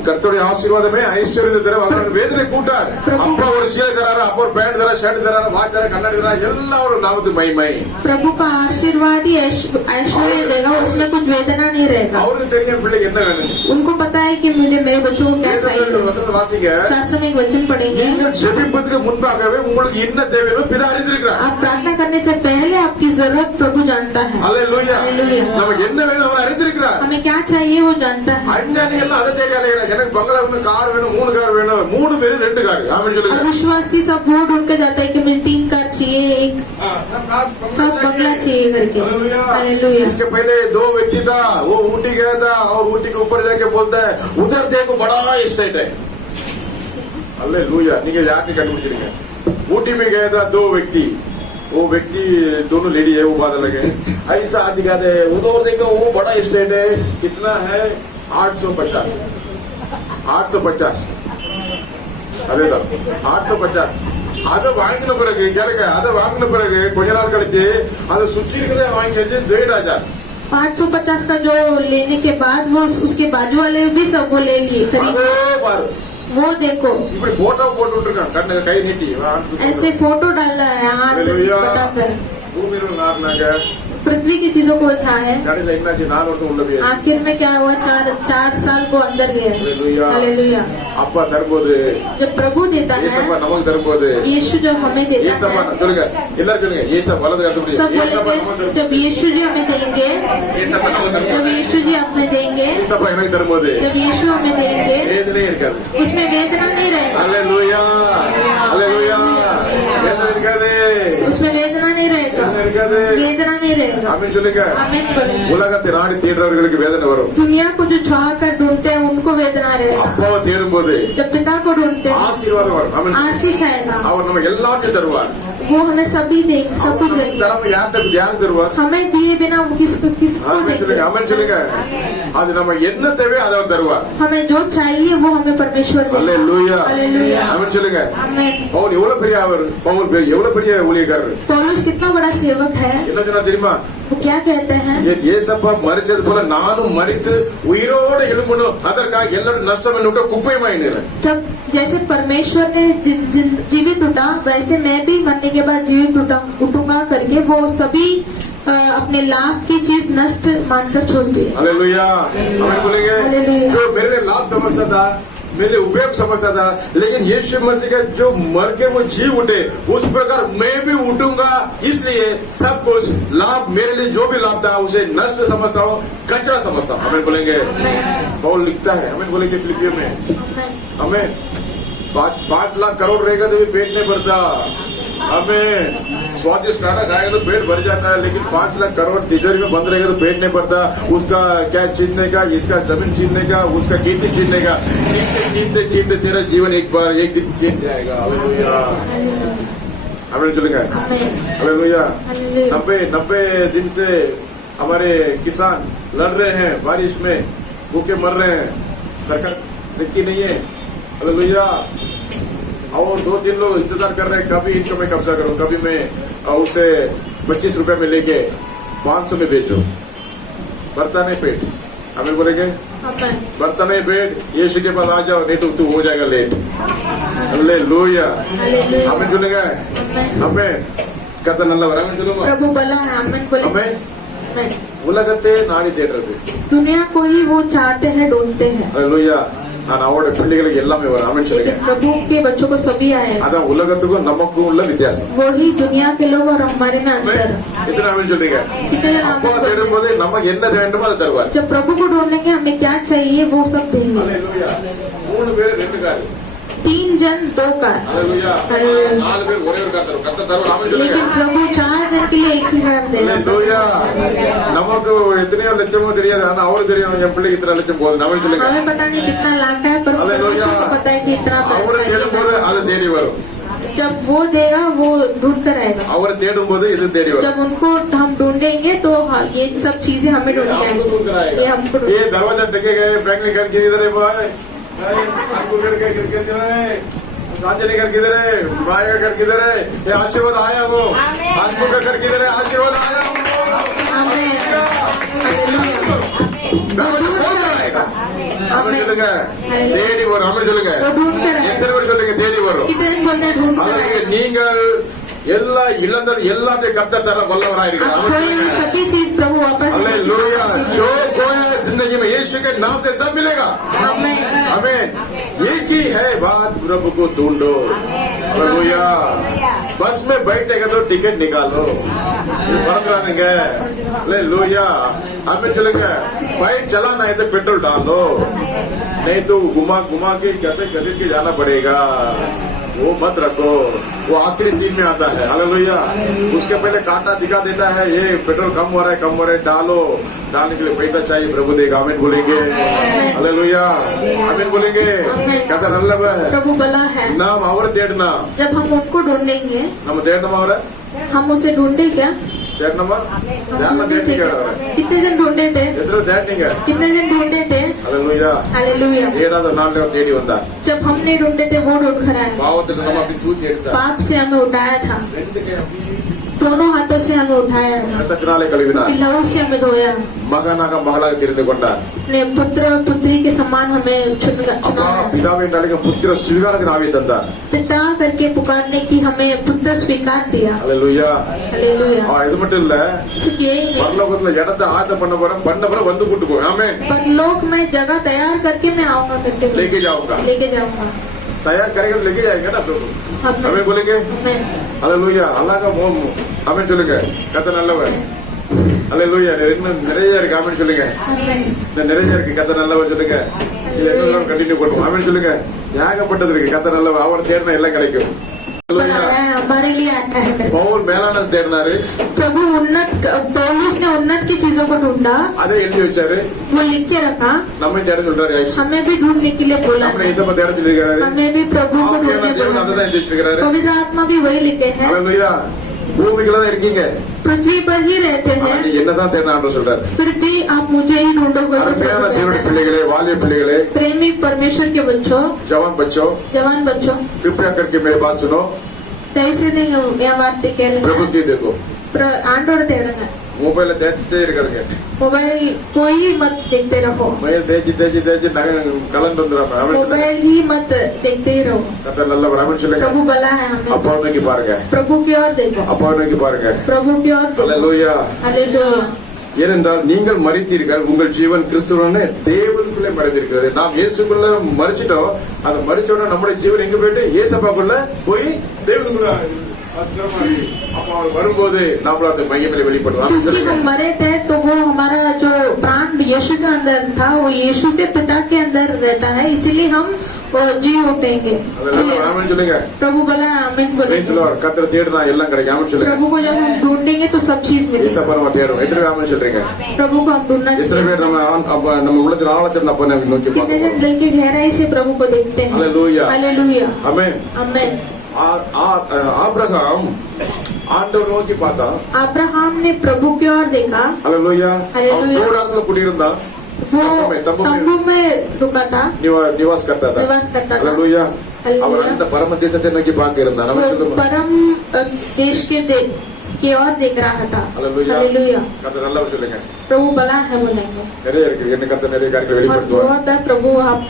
கர்த்தருடைய ஆசீர்வாதமே ஐஸ்வர்யத்தை தர, அவரோட வேதனை கூட்டார். அப்பா ஒரு சீலை தராரு, அப்பா ஒரு பேண்ட் தராரு, ஷர்ட் தராரு, வாட்ச் தராரு, கண்ணாடி தராரு, எல்லாம் ஒரு நாமத்து மகிமை. प्रभु का आशीर्वाद ही ऐश्वर्य देगा, उसमें कुछ वेदना नहीं रहेगा। அவருக்கு தெரியும் பிள்ளைக்கு என்ன வேணும். उनको पता है कि मुझे मेरे बच्चों को क्या चाहिए। வசனத்தை வாசிங்க. शास्त्र में एक वचन पढ़ेंगे, நீங்கள் ஜெபிப்பதற்கு முன்பாகவே உங்களுக்கு என்ன தேவையோ பிதா அறிந்திருக்கிறார். आप प्रार्थना करने से पहले आपकी जरूरत प्रभु जानता है। அல்லேலூயா. हालेलुया। நமக்கு என்ன வேணும் அவர் அறிந்திருக்கிறார். हमें क्या चाहिए वो जानता है। அஞ்ஞானிகள் எல்லாம் அதை தேடி அலைகிறாங்க. எனக்கு பங்களா வேணும், கார் வேணும், 3 கார் வேணும், 3 பேரு 2 கார், ஆமென் சொல்லுங்க. अविश्वासी सब वो ढूंढ के जाता है कि मुझे 3 कार चाहिए, एक सब बंगला चाहिए करके। हालेलुया। इसके पहले 2 व्यक्ति था, वो ऊटी गया था और ऊटी के ऊपर जाके बोलता है उधर देखो बड़ा स्टेट है, हालेलुया। நீங்க யாருக்கு கண்டுபிடிக்கிறீங்க? ऊटी में गया था 2 व्यक्ति, वो व्यक्ति दोनों लेडी है, वो बात अलग है। ऐसा दिखाते हैं उधर देखो वो बड़ा स्टेट है, कितना है 850 அதேதான் 850. அதை வாங்கின பிறகு கேளுங்க, அதை வாங்கின பிறகு கொஞ்ச நாள் கழிச்சு அதை சுற்றி இருக்கிறத வாங்கி வச்சு ஜெயராஜா 550 का जो लेने के बाद वो उसके बाजू वाले भी सब वो ले लिए, खरीद। அதே பாரு, वो देखो இப்படி போட்டோ போட்டு விட்டுருக்கான், கண்ணு கை நீட்டி ऐसे फोटो डाल रहा है हाथ बताकर। பூமியில நார்னாங்க, पृथ्वी की चीजों को छा है। கடைசியில் என்னாச்சு 4 வருஷம் உள்ள போய் आखिर में क्या हुआ, 4 साल को अंदर गया। हालेलुया। हालेलुया। அப்பா தரும்போது, जब प्रभु देता ஏசப்பா है, நமக்கு தரும்போது, यीशु जो हमें देता ஏசப்பா है, சொல்லுங்க, எல்லாரும் சொல்லுங்க, ஏசப்பா வலது கண்டுபிடி, सब ஏசப்பா நமக்கு बोलेंगे தரும்போது, जब यीशु जी हमें देंगे, ஏசப்பா நமக்கு जब தரும்போது, यीशु जी हमें देंगे, ஏசப்பா எனக்கு தரும்போது जब यीशु हमें देंगे வேதனை இருக்காது. उसमें वेदना नहीं रहेगा। Hallelujah, hallelujah. வேதனை இருக்காது, उसमें वेदना नहीं रहेगा, வேதனை இருக்காது. वेदना नहीं रहेगा। ஆமென் சொல்லுங்க. आमीन बोलेंगे। உலகத்தை நாடி தேடுறவர்களுக்கு வேதனை வரும். दुनिया को जो चाह कर ढूंढते हैं उनको वेदना रहेगा। அப்பாவை தேடும்போது जब पिता को ढूंढते हैं ஆசீர்வாதம் வரும். ஆமென். आशीष आएगा, அவர் நம்ம எல்லாத்தையும் தருவார். वो हमें सभी देंगे, सब அவர் कुछ நமக்கு देंगे। தராம யாருக்கு தருவார்? हमें दिए बिना वो किसको ஆமென் சொல்லுங்க, देंगे। ஆமென் சொல்லுங்க. அது நம்ம என்ன தேவை அதை அவர் தருவார். हमें जो चाहिए वो हमें परमेश्वर देगा। அல்லேலூயா. हालेलुया। ஆமென் சொல்லுங்க. आमीन। பவுல் எவ்வளவு பெரிய பவுல் எவ்வளவு பெரிய ஊழியக்காரர். पौलुस कितना बड़ा सेवक है, என்ன சொன்னா தெரியுமா? वो क्या कहते हैं, ஏசப்பா மரிச்சது போல நானும் மரித்து உயிரோட எழும்பணும், அதற்காக எல்லாரும் நஷ்டம் என்ன குப்பையமாயினேன். जब जैसे परमेश्वर ने जीवित उठा वैसे मैं भी मरने के बाद जीवित उठूंगा करके वो सभी अपने लाभ की चीज नष्ट मानकर छोड़ दिए। हालेलुया। आमीन बोलेंगे। हालेलुया। जो मेरे लिए लाभ समझता था, मेरे उपयोग समझता था, लेकिन यीशु मसीह का जो मर के वो जी उठे उस प्रकार मैं भी उठूंगा, इसलिए सब कुछ लाभ मेरे लिए जो भी लाभ था उसे नष्ट समझता हूँ, कचरा समझता हूँ। हमें बोलेंगे, पौल लिखता है, हमें बोलेंगे फिलिपियों में, हमें 5 लाख करोड़ रहेगा तो भी पेट नहीं भरता, हमें स्वादिष्ट खाना खाएगा तो पेट भर जाता है, लेकिन 5 लाख करोड़ तिजोरी में बंद रहेगा तो पेट नहीं भरता। उसका क्या छीनने का, इसका जमीन छीनने का, उसका खेती छीनने का, छीनते छीनते तेरा जीवन एक दिन छीन जाएगा। हालेलुया, हमें चलेगा। हालेलुया। 90 दिन से हमारे किसान लड़ रहे हैं, बारिश में भूखे मर रहे हैं, सरकार देखती नहीं है। हालेलुया। और 2-3 लोग इंतजार कर रहे हैं कभी इनको मैं कब्जा करूं, कभी मैं उसे 25 रुपए में लेके 500 में बेचूं। भरता नहीं पेट, हमें बोलेंगे भरता नहीं पेट, यीशु के पास आ जाओ, नहीं तो तू हो जाएगा लेट। हालेलुया, हमें चलेगा। हमें कथा नल्ला हमें चलो प्रभु बला है, हमें उलगते नाड़ी தேடுறது दुनिया को ही वो चाहते हैं, ढूंढते हैं। हालेलुया। நான் அவரோட பிள்ளைகளுக்கு எல்லாமே வரும், ஆமென் சொல்லுங்க। प्रभु के बच्चों को सभी आए। அதான் உலகத்துக்கும் நமக்கும் உள்ள வித்தியாசம்। वही दुनिया के लोग और हमारे में अंतर। इतना आमेन சொல்றீங்க। அப்பா தேடும்போது நமக்கு என்ன வேண்டுமோ அதை தருவார்। जब प्रभु को ढूंढेंगे हमें क्या चाहिए वो सब देंगे। हालेलुया। 3 பேர் 2 கார், 3 जन 2 कार। हालेलुया। 4 பேர் ஒரே ஒரு கார் தரும், கர்த்தர் தருவார், ஆமென் சொல்லுங்க। लेकिन प्रभु 4 जन के लिए एक ही कार देगा। हालेलुया। நமக்கு எத்தனையோ லட்சமோ தெரியாது, ஆனா அவருக்கு தெரியும் என் பிள்ளைக்கு இத்தனை லட்சம் போகுது, ஆமென் சொல்லுங்க। हमें पता नहीं कितना लाख है, पर हालेलुया। पता है कि इतना அவரை தேடும்போது அது தேடி வரும்। जब वो देगा वो ढूंढ कर आएगा। அவரை தேடும்போது இது தேடி வரும்। जब उनको हम ढूंढेंगे तो ये सब चीजें हमें ढूंढ के आएंगी। ये हमको ये दरवाजा टके गए, फ्रैंकलिन घर किधर है भाई, आपको घर के किधर है, सांजनी घर किधर है, माया का घर किधर है, ये आशीर्वाद आया वो, आत्मा का घर किधर है, आशीर्वाद आया वो। आमीन। दरवाजा खोल कर आएगा, आमेन சொல்லுங்க। தேடி வரும், ஆமென் சொல்லுங்க। எத்தனை பேர் சொல்லுங்க தேடி வரும்। அதாவது நீங்கள் எல்லா இழந்தது எல்லாத்தையும் கர்த்தர் தர வல்லவராய் இருக்கிறார், ஆமென் சொல்லுங்க। सभी चीज प्रभु वापस हालेलुया। जो खोया है जिंदगी में यीशु के नाम से सब मिलेगा, आमेन आमेन। एक ही है बात, प्रभु को ढूंढो। हालेलुया। बस में बैठेगा तो टिकट निकालो, बरतरानेंगे। हालेलुया, आमेन चलेंगे। बाइक चलाना है तो पेट्रोल डालो, नहीं तो घुमा घुमा के कैसे खरीद के जाना पड़ेगा, वो मत रखो, वो आखिरी सीन में आता है। हालेलुया। उसके पहले कांटा दिखा देता है, ये पेट्रोल कम हो रहा है, डालो। डालने के लिए पैसा चाहिए, प्रभु देगा, आमीन बोलेंगे। हालेलुया, आमीन बोलेंगे। कहता नल्लव प्रभु बला है। नाम और தேடனா, जब हम उनको ढूंढेंगे, நம்ம தேடணுமா அவரை? हम उसे ढूंढे क्या? தேடணுமா? யாரெல்லாம் தேடிங்க அவரை? कितने जन ढूंढे थे? எத்தனை தேடிங்க? कितने जन ढूंढे थे? Hallelujah, hallelujah. ஏறாத நாள்ல தேடி வந்தார்। जब हमने ढूंढे थे वो ढूंढ कर आया। பாவத்துல நம்ம அப்படி தூக்கி எடுத்தார், पाप से हमें उठाया था, ரெண்டு கை அப்படி दोनों हाथों से हमें उठाया था, ரத்தத்தினாலே கழுவினார், लहू से हमें धोया, மகனாக மகளாக தெரிந்து கொண்டார்। ने पुत्र पुत्री के समान हमें चुना। அப்பா பிதாவே என்றாலே புத்திர ஸ்வீகாரத்தின் ஆவியை தந்தார்। पिता करके पुकारने की हमें पुत्र स्वीकार दिया। हालेलुया। हालेलुया। இது மட்டும் இல்ல, सिर्फ यही नहीं, பரலோகத்துல இடத்தை ஆயத்தம் பண்ண போறேன் வந்து கூட்டு போ, ஆமென்। परलोक में जगह तैयार करके मैं आऊंगा करके लेके जाऊंगा, लेके जाऊंगा। तैयार करेगा तो लेके जाएंगे ना प्रभु, हमें बोलेंगे। आमीन। हालेलुया। अल्लाह का ஆமென் சொல்லுங்க। கர்த்தர் நல்லவர்। हालेलुया। இன்னும் நிறைய இருக்கு, ஆமென் சொல்லுங்க। आमीन। இந்த நிறைய இருக்கு, கர்த்தர் நல்லவர் சொல்லுங்க। இது இன்னும் கண்டினியூ பண்ணுவோம், ஆமென் சொல்லுங்க। ஏகப்பட்டது இருக்கு, கர்த்தர் நல்லவர், அவர் தேடினா எல்லாம் கிடைக்கும்। हमारे लिए आता है। பவுல் மேலானது தேடினாரு, प्रभु उन्नत, पौलुस ने उन्नत की चीजों को ढूंढा, அதை எழுதி வச்சாரு। वो लिख के रखा, நம்ம தேட சொல்றாரு यीशु, हमें भी ढूंढने के लिए बोला, நம்ம இயேசுவை தேட சொல்லிருக்காரு, हमें भी प्रभु को ढूंढने बोला। அதுதான் எழுதி வச்சிருக்காரு। पवित्र आत्मा भी वही लिखे हैं। हालेलुया। பூமிக்குள்ள தான் இருக்கீங்க, पृथ्वी पर ही रहते हैं, நீ என்னதான் தேடினா ஆண்டவர் சொல்றாரு। फिर भी आप मुझे ही ढूंढोगे। அருமையான தேவனுடைய பிள்ளைகளே, வாலிய பிள்ளைகளே, प्रेमी परमेश्वर के बच्चों, जवान बच्चों, जवान बच्चों, कृपया करके मेरी बात सुनो। दयచేసి यह बात केளுங்க। प्रभु की देखो, ஆண்டவரை தேடுங்க। मोबाइल தேய்ச்சிட்டே இருக்காதுங்க, मोबाइल कोई मत देखते रहो, मोबाइल தேய்ச்சி கலந்து வந்துடாம, मोबाइल ही मत देखते ही रहो। கர்த்தர் நல்லவர், ஆமென் சொல்லுங்க। प्रभु बला है हमें, அப்பா நோக்கி பாருங்க, प्रभु की ओर देखो, அப்பா நோக்கி பாருங்க। प्रभु की ओर देखो। हालेलुया। हालेलुया। ஏனென்றால் நீங்கள் மரித்தீர்கள், உங்கள் ஜீவன் கிறிஸ்துவுடனே தேவனுக்குள்ளே மறைந்திருக்கிறது। நாம் இயேசுக்குள்ள மரிச்சிட்டோம், அது மரிச்சோட நம்முடைய ஜீவன் எங்க போயிட்டு இயேசப்பாக்குள்ள போய் தேவனுக்குள்ள அப்ப அவர் வரும்போது நம்மள அந்த மையங்களை வெளிப்படுவாங்க। क्योंकि हम मरे थे तो वो हमारा जो प्राण यीशु के अंदर था वो यीशु से पिता के अंदर रहता है, इसीलिए हम जी उठेंगे। ஆமென் சொல்லுங்க. प्रभु बोला आमीन Praise the बोलेंगे। Lord. கர்த்தரை தேடுனா எல்லாம் கிடைக்கும். ஆமென் சொல்லுங்க. प्रभु को जब हम ढूंढेंगे तो सब चीज मिलेगी। இயேசப்பா நம்ம தேடுறோம். எத்தனை பேர் ஆமென் சொல்றீங்க? प्रभु को हम ढूंढना எத்தனை चाहिए। பேர் நம்ம உள்ளத்துல ஆழத்துல அப்ப நம்ம நோக்கி कितने जन பார்க்கிறோம்? दिल की गहराई से प्रभु को देखते हैं। हालेलुया। हालेलुया। ஆமென். आमीन। ஆபிரகாம் ஆண்டவர் நோக்கி பார்த்தா, अब्राहम ने प्रभु की ओर देखा। ஹalleluya. हालेलुया। அவன் கூடாரத்துல குடியிருந்தா, वो तंबू में- तंबू में रुका था, நிவாஸ் करता था. निवास करता था। ஹalleluya. हालेलुया। அவர் அந்த பரம தேசத்தை நோக்கி பார்க்க இருந்தார். நம்ம वो சொல்லுங்க. परम देश की ओर देख रहा था। ஹalleluya. हालेलुया। கர்த்தர் நல்லா சொல்லுங்க. प्रभु भला है बोलेंगे। நிறைய இருக்கு. என்ன கர்த்தர் நிறைய காரியங்களை और வெளிப்படுத்துவார். बहुत है प्रभु आप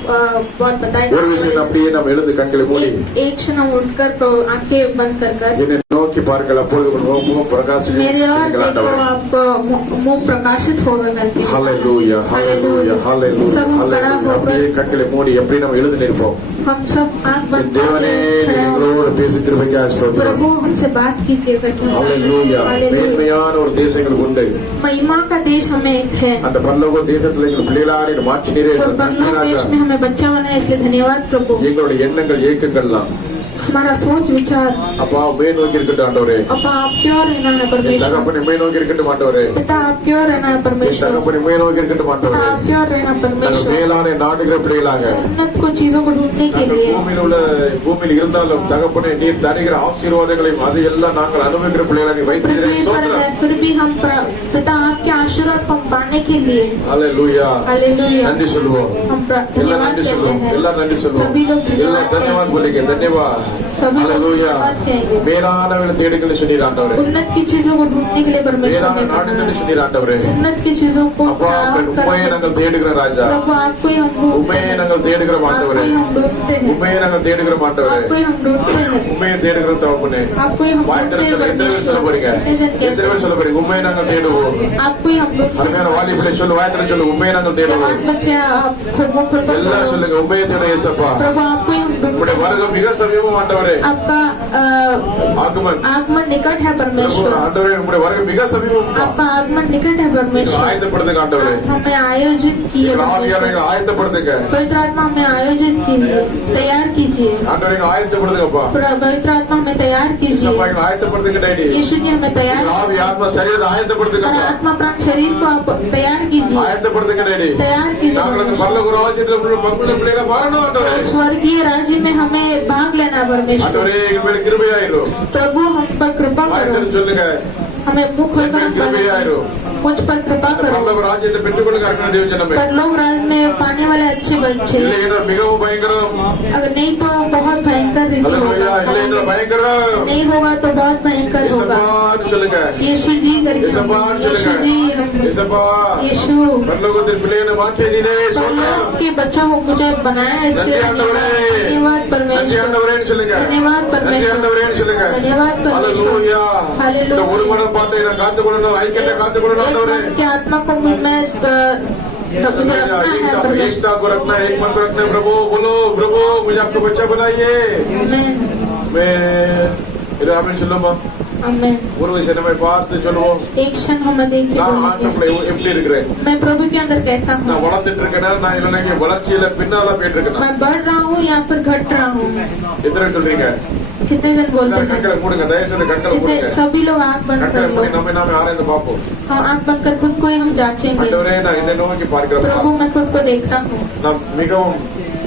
बहुत बताएंगे। ஒரு விஷயம் அப்படியே நம்ம எழுந்து கண்களை மூடி एक क्षण हम उठकर आंखें बंद कर என்னை நோக்கி பாருங்கள், அப்பொழுது உங்கள் முகம் பிரகாசிக்கும் मेरे और என்று देखो ஆண்டவர். आपको मुंह प्रकाशित होगा करके। ஹalleluya, ஹalleluya, ஹalleluya, सब खड़ा ஹalleluya. அப்படியே होकर கண்களை மூடி எப்படி நம்ம எழுந்து நிற்போம். हम सब आंख बंद தேவனே करके खड़े हों। எங்களோடு பேசி திருவைக்காக ஸ்தோத்திரம். प्रभु हमसे बात कीजिए करके। ஹalleluya. हालेलुया। மேன்மையான ஒரு தேசங்கள் உண்டு. महिमा का देश हमें एक है அந்த பரலோக தேசத்துல எங்கள் பிள்ளைகளாக மாற்றினீரே और परलोक देश में हमें बच्चा बनाया, इसलिए धन्यवाद प्रभु। எங்களுடைய எண்ணங்கள் ஏக்கங்கள்லாம் हमारा सोच विचार அப்பா மே நோக்கி இருக்கட்டும் ஆண்டவரே. अपा आपकी ओर रहना है என் परमेश्वर। தகப்பனை மே நோக்கி இருக்கட்டும் ஆண்டவரே. पिता आपकी ओर रहना है என் परमेश्वर। தகப்பனை மே நோக்கி இருக்கட்டும் पिता ஆண்டவரே. आपकी ओर रहना நாங்கள் परमेश्वर। மேலான நாடுகிற பிள்ளைகளாக उन्नत को चीजों को ढूंढने के நாங்கள் लिए பூமியில் இருந்தாலும் தகப்பனை நீர் தருகிற ஆசீர்வாதங்களையும் அதையெல்லாம் நாங்கள் அனுபவிக்கிற பிள்ளைகளாக வைத்திருக்கிறேன். पृथ्वी पर है, फिर भी हम पिता आपके आशीर्वाद को पाने के लिए ஹalleluya. हालेलुया நன்றி சொல்லுவோம். हम எல்லாம் धन्यवाद நன்றி कहते சொல்லுவோம். हैं। எல்லாம் நன்றி சொல்லுவோம். सभी लोग எல்லாம் धन्यवाद தன்யவாद बोलेंगे. धन्यवाद. सभी लोग ஹalleluya. धन्यवाद कहेंगे। மேலானவளை தேடுங்கள் சொன்னீர் ஆண்டவரே. उन्नत की चीजों को ढूंढने के लिए परमेश्वर மேலான ने நாடுகளை बताया। சொன்னீர் ஆண்டவரே. उन्नत की चीजों को அப்பா प्राप्त உண்மையை करने நாங்கள் தேடுகிற ராஜா. प्रभु आपको ही हम உண்மையை ढूंढते हैं। நாங்கள் தேடுகிற आपको ஆண்டவரே. ही हम ढूंढते हैं। உண்மையை நாங்கள் தேடுகிற ஆண்டவரே. आपको ही हम ढूंढते हैं। உண்மையை தேடுகிற தகப்பனே. आपको ही हम வாய்த்திர ढूंढते हैं சொல்ல எத்தனை பேர் சொல்ல போறீங்க? परमेश्वर। कितने जन எத்தனை कहते பேர் சொல்ல போறீங்க? உண்மையை நாங்கள் தேடுவோம். हैं आपको ही हम ढूंढते அருமையான हैं। வாலிபிள்ளை சொல்லு, வாய்த்திர சொல்லு, உண்மையை நாங்கள் தேடுவோம். जवान बच्चे आप खुद मुंह खुलकर எல்லாரும் करो। சொல்லுங்க, உண்மையை தேட ஏசப்பா. प्रभु आपको ही हम உங்களுடைய ढूंढते हैं। வருகை மிக சமீபம் ஆண்டவரே. आपका ஆகமன் आगमन निकट है परमेश्वर। ஆண்டவரே, உங்களுடைய வருகை மிக சமீபம். आपका आगमन निकट है परमेश्वर। ஆயத்தப்படுத்துங்க ஆண்டவரே. आप हमें आयोजित किए எங்கள் परमेश्वर। ஆவியானவர்களை ஆயத்தப்படுத்துங்க पवित्र आत्मा हमें आयोजित कीजिए, तैयार कीजिए। ஆண்டவரை ஆயத்தப்படுத்துங்கப்பா. पवित्र आत्मा हमें तैयार कीजिए। ஏசப்பா, எங்களை ஆயத்தப்படுத்துங்க டாடி. यीशु जी हमें तैयार எங்கள் ஆவி ஆத்மா சரீரத்தை और ஆயத்தப்படுத்துங்கப்பா. आत्मा प्राण शरीर को आप तैयार कीजिए, ஆயத்தப்படுத்துங்க டாடி. तैयार நாங்கள் அந்த कीजिए। பரலோக ராஜ்யத்தில் உள்ள பங்குள்ள பிள்ளைகளா மாறணும் ஆண்டவரே. स्वर्गीय राज्य में हमें भाग लेना है परमेश्वर। ஆண்டவரே, எங்கள் மேல கிருபையாயிரும். प्रभु हम पर कृपा करो, வாய்த்திர சொல்லுங்க, हमें मुख खोलकर हम கிருபையாயிரும். मुझ पर कृपा அந்த करो। பரலோக ராஜ்யத்தை பெற்றுக்கொள்ளுங்க அருமையான தேவஜனமே. परलोक राज्य में पाने वाले अच्छे बच्चे, இல்லை என்றால் மிகவும் பயங்கரம். अगर नहीं तो बहुत भयंकर रीति அல்லேலூயா. இல்லை என்றால் होगा, பயங்கரம். नहीं होगा तो बहुत भयंकर होगा। ஏசப்பான்னு சொல்லுங்க. यीशु जी करके ஏசப்பான்னு यीशु சொல்லுங்க. जी ஏசப்பா, यीशु பரலோகத்தின் பிள்ளைகளை மாற்றி நீரே சொல்லுங்க. परलोक के बच्चों को मुझे बनाया, इसके நன்றி लिए ஆண்டவரே. धन्यवाद நன்றி परमेश्वर। ஆண்டவரேன்னு சொல்லுங்க. धन्यवाद நன்றி परमेश्वर। ஆண்டவரேன்னு சொல்லுங்க. धन्यवाद परमेश्वर। அல்லேலூயா. हालेलुया। இந்த ஒரு மனம் பார்த்து நான் காத்துக்கொள்ளணும், ஐக்கியத்தை காத்துக்கொள்ளணும் एक ஆண்டவரே. मन की आत्मा को मुझ में मुझे रखना है परमेश्वर। एकता को रखना है, एक मन को रखना है। प्रभु बोलो, प्रभु मुझे आपको बच्चा बनाइए। आमेन मैं इधर आमीन சொல்லுமா. आमेन। ஒரு விஷயம் நம்ம பார்த்து சொல்லுவோம். एक क्षण हम देख के நான் बोलेंगे, ஆண்டவரை எப்படி இருக்கிறேன்? मैं प्रभु के अंदर कैसा हूँ? நான் வளர்ந்துட்டு இருக்கேனா, நான் இல்லைன்னா வளர்ச்சியில பின்னால போயிட்டு இருக்கேனா? मैं बढ़ रहा हूँ या फिर घट रहा हूँ? எத்தனை சொல்றீங்க? कितने जन बोलते हैं? கண்களை மூடுங்க, தயவு செய்து கண்களை कितने மூடுங்க. सभी लोग आँख बंद கண்களை कर மூடி लो। நம்ம நாம ஆராய்ந்து பார்ப்போம். हम आँख बंद कर खुद को ही हम जांचेंगे। ஆண்டவரே, நான் இந்த நோக்கி பார்க்கிறேன். प्रभु मैं खुद को देखता हूँ। நான் மிகவும்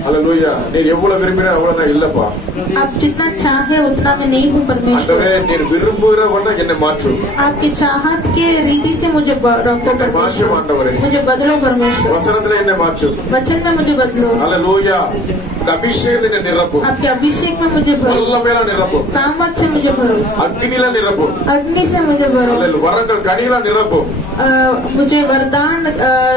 அல்லேலூயா, நீர் எவ்வளவு விரும்பினா அவ்வளவு நான் இல்லப்பா. आप जितना चाहे उतना मैं नहीं हूँ परमेश्वर। ஆண்டவரே, நீர் விரும்புகிறவன என்னை மாற்றும். आपकी चाहत के रीति से मुझे रखो என்னை மாற்றும் परमेश्वर। ஆண்டவரே. मुझे बदलो परमेश्वर। வசனத்துல என்னை மாற்றும். वचन में मुझे बदलो। அல்லேலூயா. இந்த அபிஷேகத்தை என்னை நிரப்பும். आपके अभिषेक में मुझे भरो, வல்லமையில நிரப்பும். सामर्थ से मुझे भरो, அக்னியில நிரப்பும். अग्नि से मुझे भरो, அல்லேலூயா. வரங்கள் கனியில நிரப்பும். मुझे वरदान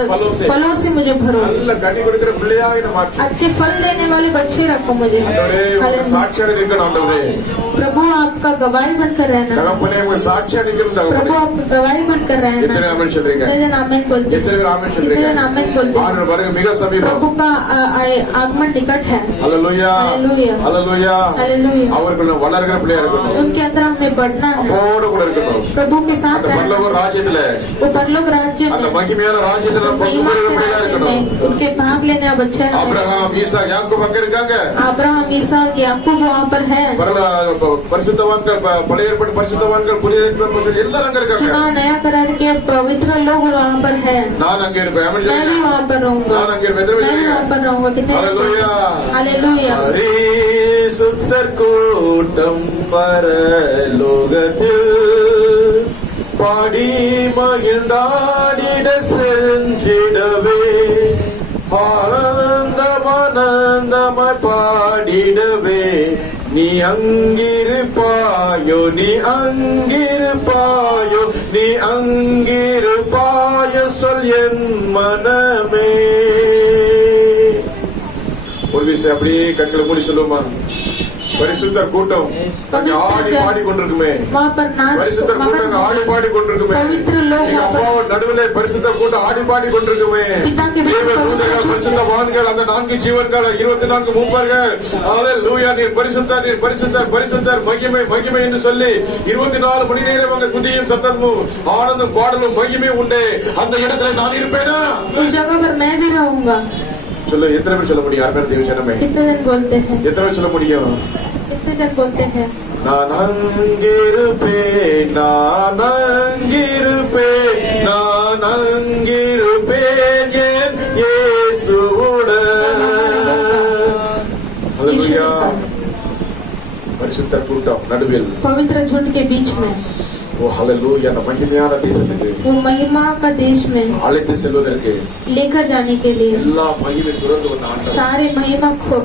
फलों से। फलों से मुझे भरो, நல்ல கனி கொடுக்கிற பிள்ளையாக என்னை மாற்றும். अच्छे फल देने वाले बच्चे रखो मुझे। ஆண்டவரே உங்க हालेलुया। சாட்சியாக இருக்கணும் ஆண்டவரே प्रभु आपका गवाही बनकर रहना। தகப்பனே உங்க சாட்சியாக நிக்கணும் प्रभु தகப்பனே आपका गवाही बनकर रहना। எத்தனை ஆமென் சொல்றீங்க कितने आमेन बोलते हैं? எத்தனை ஆமென் कितने சொல்றீங்க आमेन बोलते हैं? ஆண்டவர் வருகை மிக சமீபம் प्रभु का आगमन निकट है। ஹalleluya हालेलुया। ஹalleluya हालेलुया। அவர்கள் வளர்கிற பிள்ளையா இருக்கணும் उनके अंदर हमें बढ़ना है, அப்போடு கூட இருக்கணும் प्रभु के साथ அந்த रहना। பரலோக ராஜ்யத்துல वो परलोक राज्य அந்த में, மகிமையான ராஜ்யத்துல பங்கு महिमा பெறுகிற के பிள்ளையா राज्य இருக்கணும் में उनके भाग लेने वाला बच्चा है। ஆபிரகாம் ஈசாக் யாக்கோபு அங்க இருக்காங்க अब्राहम इसहाक याकूब वहाँ पर है। பரிசுத்தவான்கள் பழைய ஏற்பாட்டு பரிசுத்தவான்கள் புதிய ஏற்பாட்டு எல்லாரும் அங்க இருக்காங்க चुनाव नया करार के पवित्र लोग वहाँ पर है। நான் அங்க இருப்பேன் ஆமென் मैं भी சொல்லுங்க वहाँ पर रहूंगा, நான் அங்க இருப்பேன் मैं भी वहाँ पर रहूंगा। कितने हालेलुया। हालेलुया। பரிசுத்தர் கூட்டம் பரலோகத்தில் பாடி மகிழ்ந்தாடிட சென்றிடவே ஆனந்தமானந்தமாய் பாடிடவே நீ அங்கிருப்பாயோ நீ அங்கிருப்பாயோ நீ அங்கிருப்பாயோ சொல் என் மனமே ஒரு விஷயம் அப்படியே கண்களை மூடி சொல்லுமா பரிசுத்தர் கூட்டம் அங்க ஆடி பாடி கொண்டிருக்குமே वहाँ पर नाच பரிசுத்தர் கூட்டம் அங்க ஆடி பாடி கொண்டிருக்குமே पवित्र लोग நீங்க वहाँ पर அப்பாவோட நடுவிலே பரிசுத்தர் கூட்டம் ஆடி பாடி கொண்டிருக்குமே पिता के தேவ पवित्र தூதர்கள் பரிசுத்தவான்கள் அந்த 4 ஜீவன்கள் 24 மூப்பர்கள் ஹalleluya நீர் பரிசுத்தர் நீர் பரிசுத்தர் பரிசுத்தர் மகிமை மகிமை என்று சொல்லி 24 மணி நேரம் அங்க துதியும் சத்தமும் ஆனந்தம் பாடலும் மகிமை உண்டே அந்த இடத்துல நான் இருப்பேனா उस जगह पर मैं भी रहूंगा। சொல்லு எத்தனை பேர் சொல்ல முடியும் யார் தேவ ஜனமே कितने जन बोलते हैं? எத்தனை பேர் சொல்ல முடியும் कितने जन बोलते हैं? நான் அங்கிருப்பேன் நான் அங்கிருப்பேன் நான் அங்கிருப்பேன் என் இயேசுவுடன் ஹalleluya பரிசுத்த கூட்டம் நடுவில் पवित्र झुंड के बीच में, ஓ ஹalleluya அந்த மகிமையான தேசத்துக்கு वो महिमा का देश में அழைத்து செல்வதற்கு लेकर जाने के लिए எல்லா மகிமை துறந்து வந்த ஆண்டவர் सारे महिमा को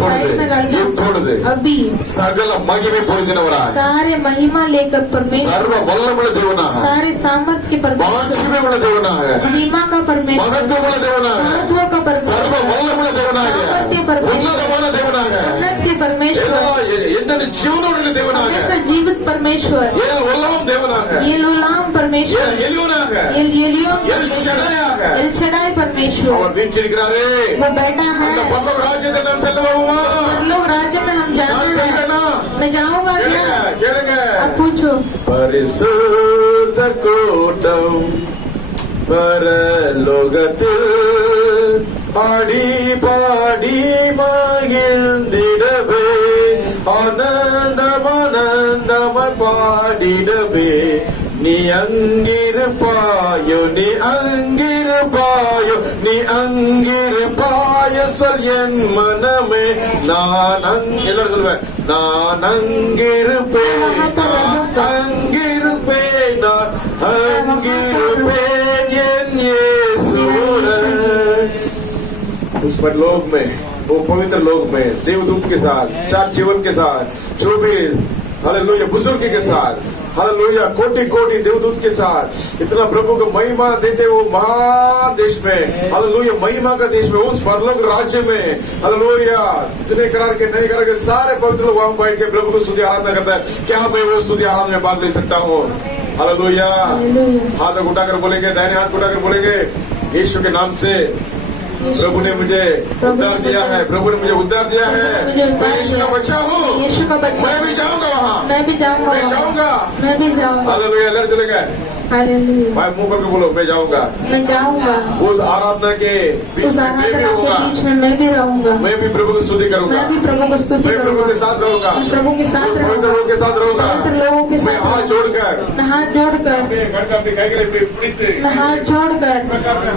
साइड में डालना। இப்பொழுது अभी சகல மகிமை பொருந்தினவராய் सारे महिमा लेकर परमेश्वर, சர்வ வல்லமுள்ள தேவனாக सारे सामर्थ के परमेश्वर, மாட்சிமை உள்ள தேவனாக महिमा का परमेश्वर, மகத்துவமுள்ள தேவனாக महत्व का சர்வ परमेश्वर, வல்லமுள்ள தேவனாக सामर्थ्य परमेश्वर, உன்னதமான தேவனாக उन्नत के परमेश्वर, என்னென்ன ஜீவனோடு தேவனாக हमेशा जीवित परमेश्वर, ஏல் வல்லாம் தேவனாக ये लोलाम परमेश्वर, ஏல் எலியோனாக एल एलियोन एल शडायाग, एल शडाई परमेश्वर, அவர் வீற்றிருக்கிறாரே वो बैठा அந்த है। பரலோக ராஜ்யத்தை நாம் செல்லுவோமா लोग राज्य में हम நான் जाना है। சொல்றேனா मैं जाऊंगा கேளுங்க क्या? கேளுங்க आप पूछो। பரிசுத்த கூட்டம் பரலோகத்தில் ஆடி பாடி மகிழ்ந்திடவே ஆனந்தமானந்தமாய் பாடிடவே நீ அங்கிருப்பாயோ நீ அங்கிருப்பாயோ நீ அங்கிருப்பாயோ சொல் என் மனமே நான் எல்லாரும் சொல்லுவேன் நான் அங்கிருப்பேன் நான் அங்கிருப்பேன் நான் அங்கிருப்பேன் என் இயேசுவுடன் उस परलोक में वो पवित्र लोक में देवदूत के साथ 4 जीवन के साथ 24 हालेलुया बुजुर्ग के साथ हालेलुया कोटि कोटि देवदूत के साथ इतना प्रभु को महिमा देते वो महान देश में हालेलुया महिमा का देश में उस परलोक राज्य में हालेलुया इतने करार के नहीं करार के सारे पवित्र लोग वहां बैठ के प्रभु को स्तुति आराधना करता है क्या मैं वो स्तुति आराधना में भाग ले सकता हूँ हालेलुया हाथ उठाकर बोलेंगे दाहिने हाथ उठाकर बोलेंगे यीशु के नाम से प्रभु ने मुझे उद्धार दिया है प्रभु ने मुझे उद्धार दिया है मैं यीशु का बच्चा हूँ यीशु का बच्चा, मैं भी जाऊंगा वहाँ मैं भी जाऊंगा मैं वहाँ। जाऊंगा मैं भी जाऊंगा। हालेलुया लड़ चलेगा हालेलुया। भाई मुंह करके बोलो मैं जाऊंगा मैं जाऊंगा उस आराधना के बीच उस में मैं भी आराधना के होगा बीच में मैं भी रहूंगा। मैं भी प्रभु की स्तुति करूंगा मैं भी प्रभु को स्तुति मैं प्रभु के करूंगा। साथ रहूंगा मैं प्रभु के साथ पवित्र रहूंगा। लोगों के साथ रहूंगा पवित्र लोगों के मैं साथ हाथ जोड़कर मैं हाथ जोड़कर मैं हाथ जोड़कर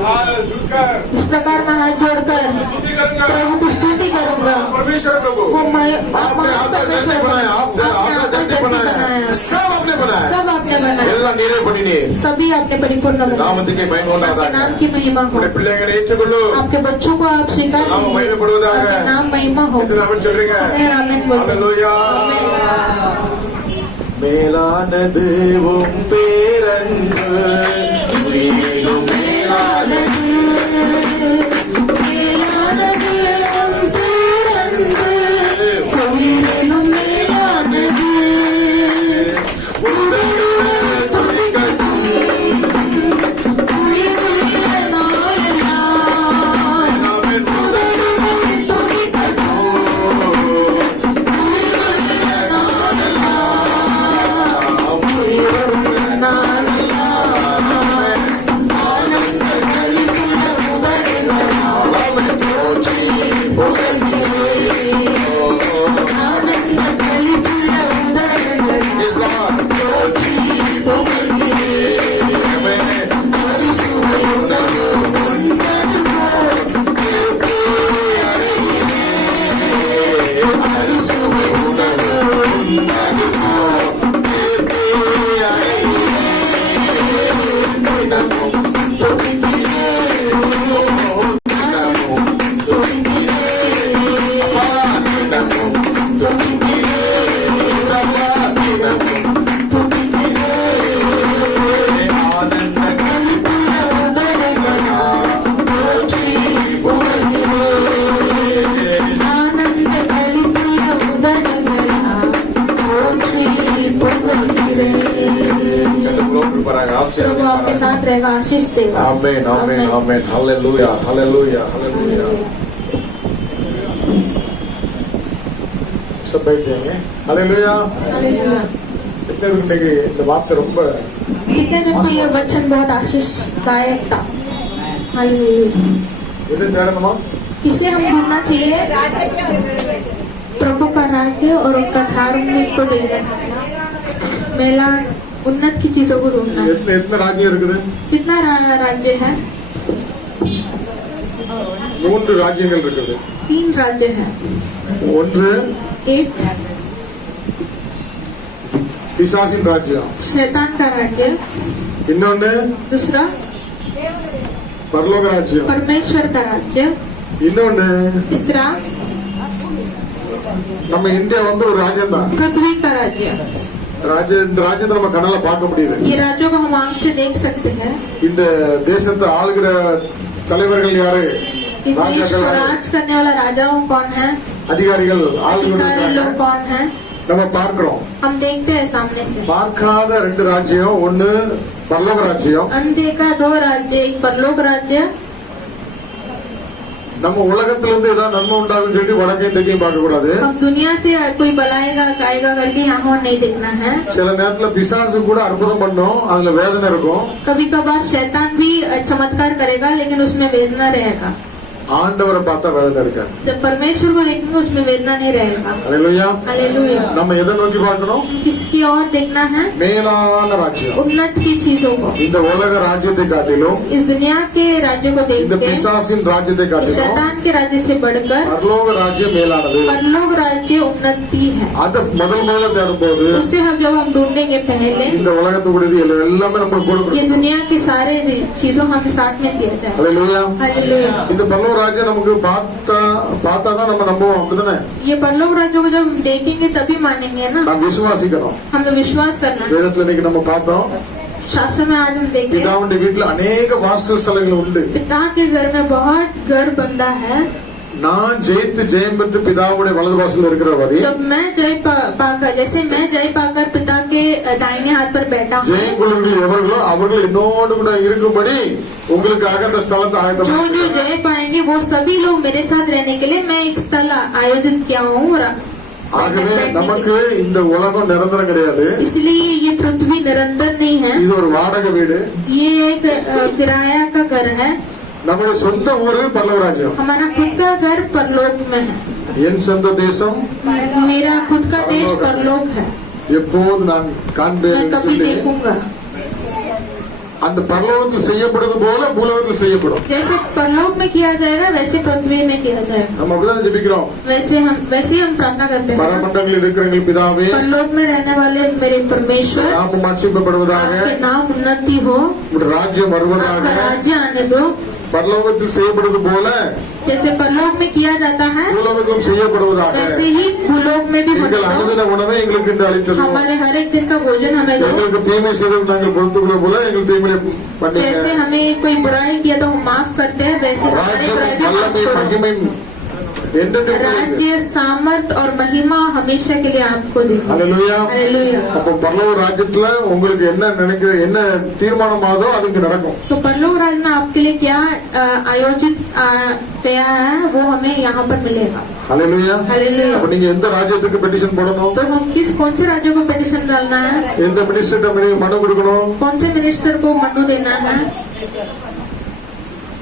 हाथ जुड़कर इस प्रकार मैं हाथ जोड़कर स्तुति करूंगा प्रभु की स्तुति करूंगा। परमेश्वर प्रभु वो आपने आपका धरती बनाया आपका धरती बनाया सब आपने बनाया सब आपने बनाया, ಎಲ್ಲ ನೀರೇ ಬನ್ನಿ सभी आपने परिपूर्ण बनाया। ನಾಮಕ್ಕೆ ಮಹಿಮೆ आपके ಉಂಟಾದಾಗ नाम की महिमा हो, अपने पिल्लेಗಳನ್ನು ಏற்றுಕೊಂಡು आपके बच्चों को आप स्वीकार नाम महिमे कीजिए, ಪಡುವುದಾಗ आपका नाम महिमा हो। ಇತರ ನಾಮ சொல்றீங்க आमेन, आमेन बोलो। ஹalleluya மேலானது உம் பேரன்பு மேலும் மேலானது மேலானது உம் आशीष देगा। आमेन आमेन आमेन हालेलुया हालेलुया हालेलुया। सब बैठ जाएंगे। हालेलुया। हालेलुया। कितने रुकने की இந்த வார்த்தை ரொம்ப कितने जन को ये वचन बहुत आशीषदायक था। हालेलुया। எது தேடணுமா? किसे हम ढूंढना चाहिए? प्रभु का राज्य और उनका धार्मिक को देखना चाहिए। मेला उन्नत की चीजों को ढूंढना है। எத்தனை ராஜ்யம் இருக்குது? कितना राज्य है? 3 ராஜ்யங்கள் இருக்குது. 3 राज्य है। ஒன்று एक பிசாசின் ராஜ்யம், शैतान का राज्य, இன்னொன்னு दूसरा பரலோக ராஜ்யம், परमेश्वर का राज्य, இன்னொன்னு तीसरा நம்ம இந்தியா ஒரு ராஜ்யம் தான். पृथ्वी का राज्य। இந்த ராஜ்யத்தை நம்ம கண்ணால பார்க்க முடியுது. ये राज्यों को हम आंख से देख सकते हैं। இந்த தேசத்தை ஆளுகிற தலைவர்கள் யாரு? इस देश को राज करने वाला राजाओं कौन है? அதிகாரிகள் अधिकारी लोग कौन है? நம்ம பார்க்கிறோம். हम देखते हैं सामने से। பார்க்காத 2 ராஜ்யம், ஒன்னு பரலோக ராஜ்யம், अनदेखा 2 राज्य, एक परलोक राज्य। நம்ம உலகத்துல இருந்து ஏதாவது நன்மை உண்டாகும் சொல்லி வடக்கையும் தெற்கையும் பார்க்க கூடாது. हम दुनिया से कोई बलाएगा आएगा करके यहाँ नहीं देखना है। சில நேரத்துல பிசாசு கூட அற்புதம் பண்ணும், அதுல வேதனை இருக்கும். कभी कभार शैतान भी चमत्कार करेगा लेकिन उसमें वेदना रहेगा। ஆண்டவரை பார்த்தா வேதனை இருக்காது. जब परमेश्वर को देखेंगे उसमें वेदना नहीं रहेगा। हालेलुया। हालेलुया। நம்ம எதை நோக்கி பார்க்கணும்? किसकी ओर देखना है? மேலான ராஜ்யம், उन्नत की चीजों को। இந்த உலக ராஜ்யத்தை காட்டிலும், इस दुनिया के राज्य को இந்த देखते हैं, பிசாசின் ராஜ்யத்தை காட்டிலும் शैतान के राज्य से बढ़कर பரலோக ராஜ்யம் மேலானது. परलोक राज्य उन्नति है। அத முதல்ல தேடும் போது उससे हम जब हम ढूंढेंगे पहले இந்த உலகத்துக்குரியது எல்லாமே நமக்கு ये கொடுக்கணும். दुनिया के सारे चीजों हमें साथ में दिया जाए। हालेलुया। हालेलुया। இந்த பரலோக ராஜ்யம் நமக்கு பார்த்தா தான் நம்ம நம்புவோம், அப்படிதானே? ये परलोक राज्यों को जब हम देखेंगे तभी मानेंगे ना। நாம் விசுவாசிக்கணும். हमें विश्वास करना है। வேதத்துல இன்னைக்கு நம்ம பார்த்தோம், शास्त्र में आज हम देखें பிதாவுடைய வீட்டுல अनेक வாசஸ்தலங்கள் உண்டு. पिता के घर में बहुत घर बनता है। நான் ஜெயித்து ஜெயம் பெற்று பிதாவுடைய வலது வாசல்ல இருக்கிற வரை जब मैं जय पाकर जैसे मैं जय पाकर पिता के दाहिने हाथ पर बैठा हूँ, ஜெயம் கொள்ளுங்கள் எவர்களோ அவர்கள் என்னோடு கூட இருக்கும்படி உங்களுக்காக அந்த ஸ்தலத்தை ஆயத்தம் जो जो जय पाएंगे वो सभी लोग मेरे साथ रहने के लिए मैं एक स्थल आयोजित किया हूँ। ஆகவே நமக்கு இந்த உலகம் நிரந்தரம் கிடையாது. इसलिए ये पृथ्वी निरंतर नहीं है। இது ஒரு வாடகை வீடு. ये एक किराया का घर है। நம்முடைய சொந்த ஊரு பரலோக ராஜ்யம். हमारा खुद का घर परलोक में है। என் சொந்த தேசம், मेरा खुद का देश परलोक है। எப்போது நான் காண்பேன் मैं कभी देखूंगा। அந்த பரலோகத்தில் செய்யப்படுவது போல பூலோகத்தில் செய்யப்படும். जैसे परलोक में किया जाएगा वैसे पृथ्वी में किया जाएगा। நம்ம அப்படிதான் ஜெபிக்கிறோம். वैसे हम प्रार्थना करते हैं। பரமண்டலங்களில் இருக்கிற எங்கள் பிதாவே, परलोक में रहने वाले मेरे परमेश्वर, நாமம் மாட்சிக்கப்படுவதாக, आपके नाम उन्नति हो, உம்முடைய ராஜ்யம் வருவதாக. आपका राज्य आने दो। பரலோகத்தில் செய்யப்படுவது போல जैसे परलोक में किया जाता है பூலோகத்திலும் செய்யப்படுவதாக. वैसे ही भूलोक में भी होने எங்கள் दो। அனுதின உணவை எங்களுக்கு இன்று அளித்தருளும். हमारे हर एक दिन का भोजन हमें दो। எங்களுக்கு தீமை செய்தவர்கள் நாங்கள் பொறுத்துக்கொள்ள போல எங்கள் தீமையை जैसे பண்ணீங்க. हमें कोई बुराई किया तो हम माफ करते हैं, वैसे हमारी ராஜ்யம் बुराई भी माफ வல்லமை करो। மகிமை என்றென்றைக்கும் राज्य सामर्थ और महिमा हमेशा के लिए आपको दे। ஹல்லேலூயா. हालेलुया। அப்போ பரலோக ராஜ்யத்துல உங்களுக்கு என்ன நினைக்கிற என்ன தீர்மானமாதோ அது இங்க நடக்கும். तो परलोक राज्य में आपके लिए क्या आयोजित किया है वो हमें यहाँ पर मिलेगा। ஹல்லேலூயா. हालेलुया। அப்ப நீங்க எந்த ராஜ்யத்துக்கு பெட்டிஷன் போடணும்? तो हम कौन से राज्यों को पेटिशन डालना है? எந்த மினிஸ்டர்கிட்ட மனு கொடுக்கணும்? कौन से मिनिस्टर को मनु देना है?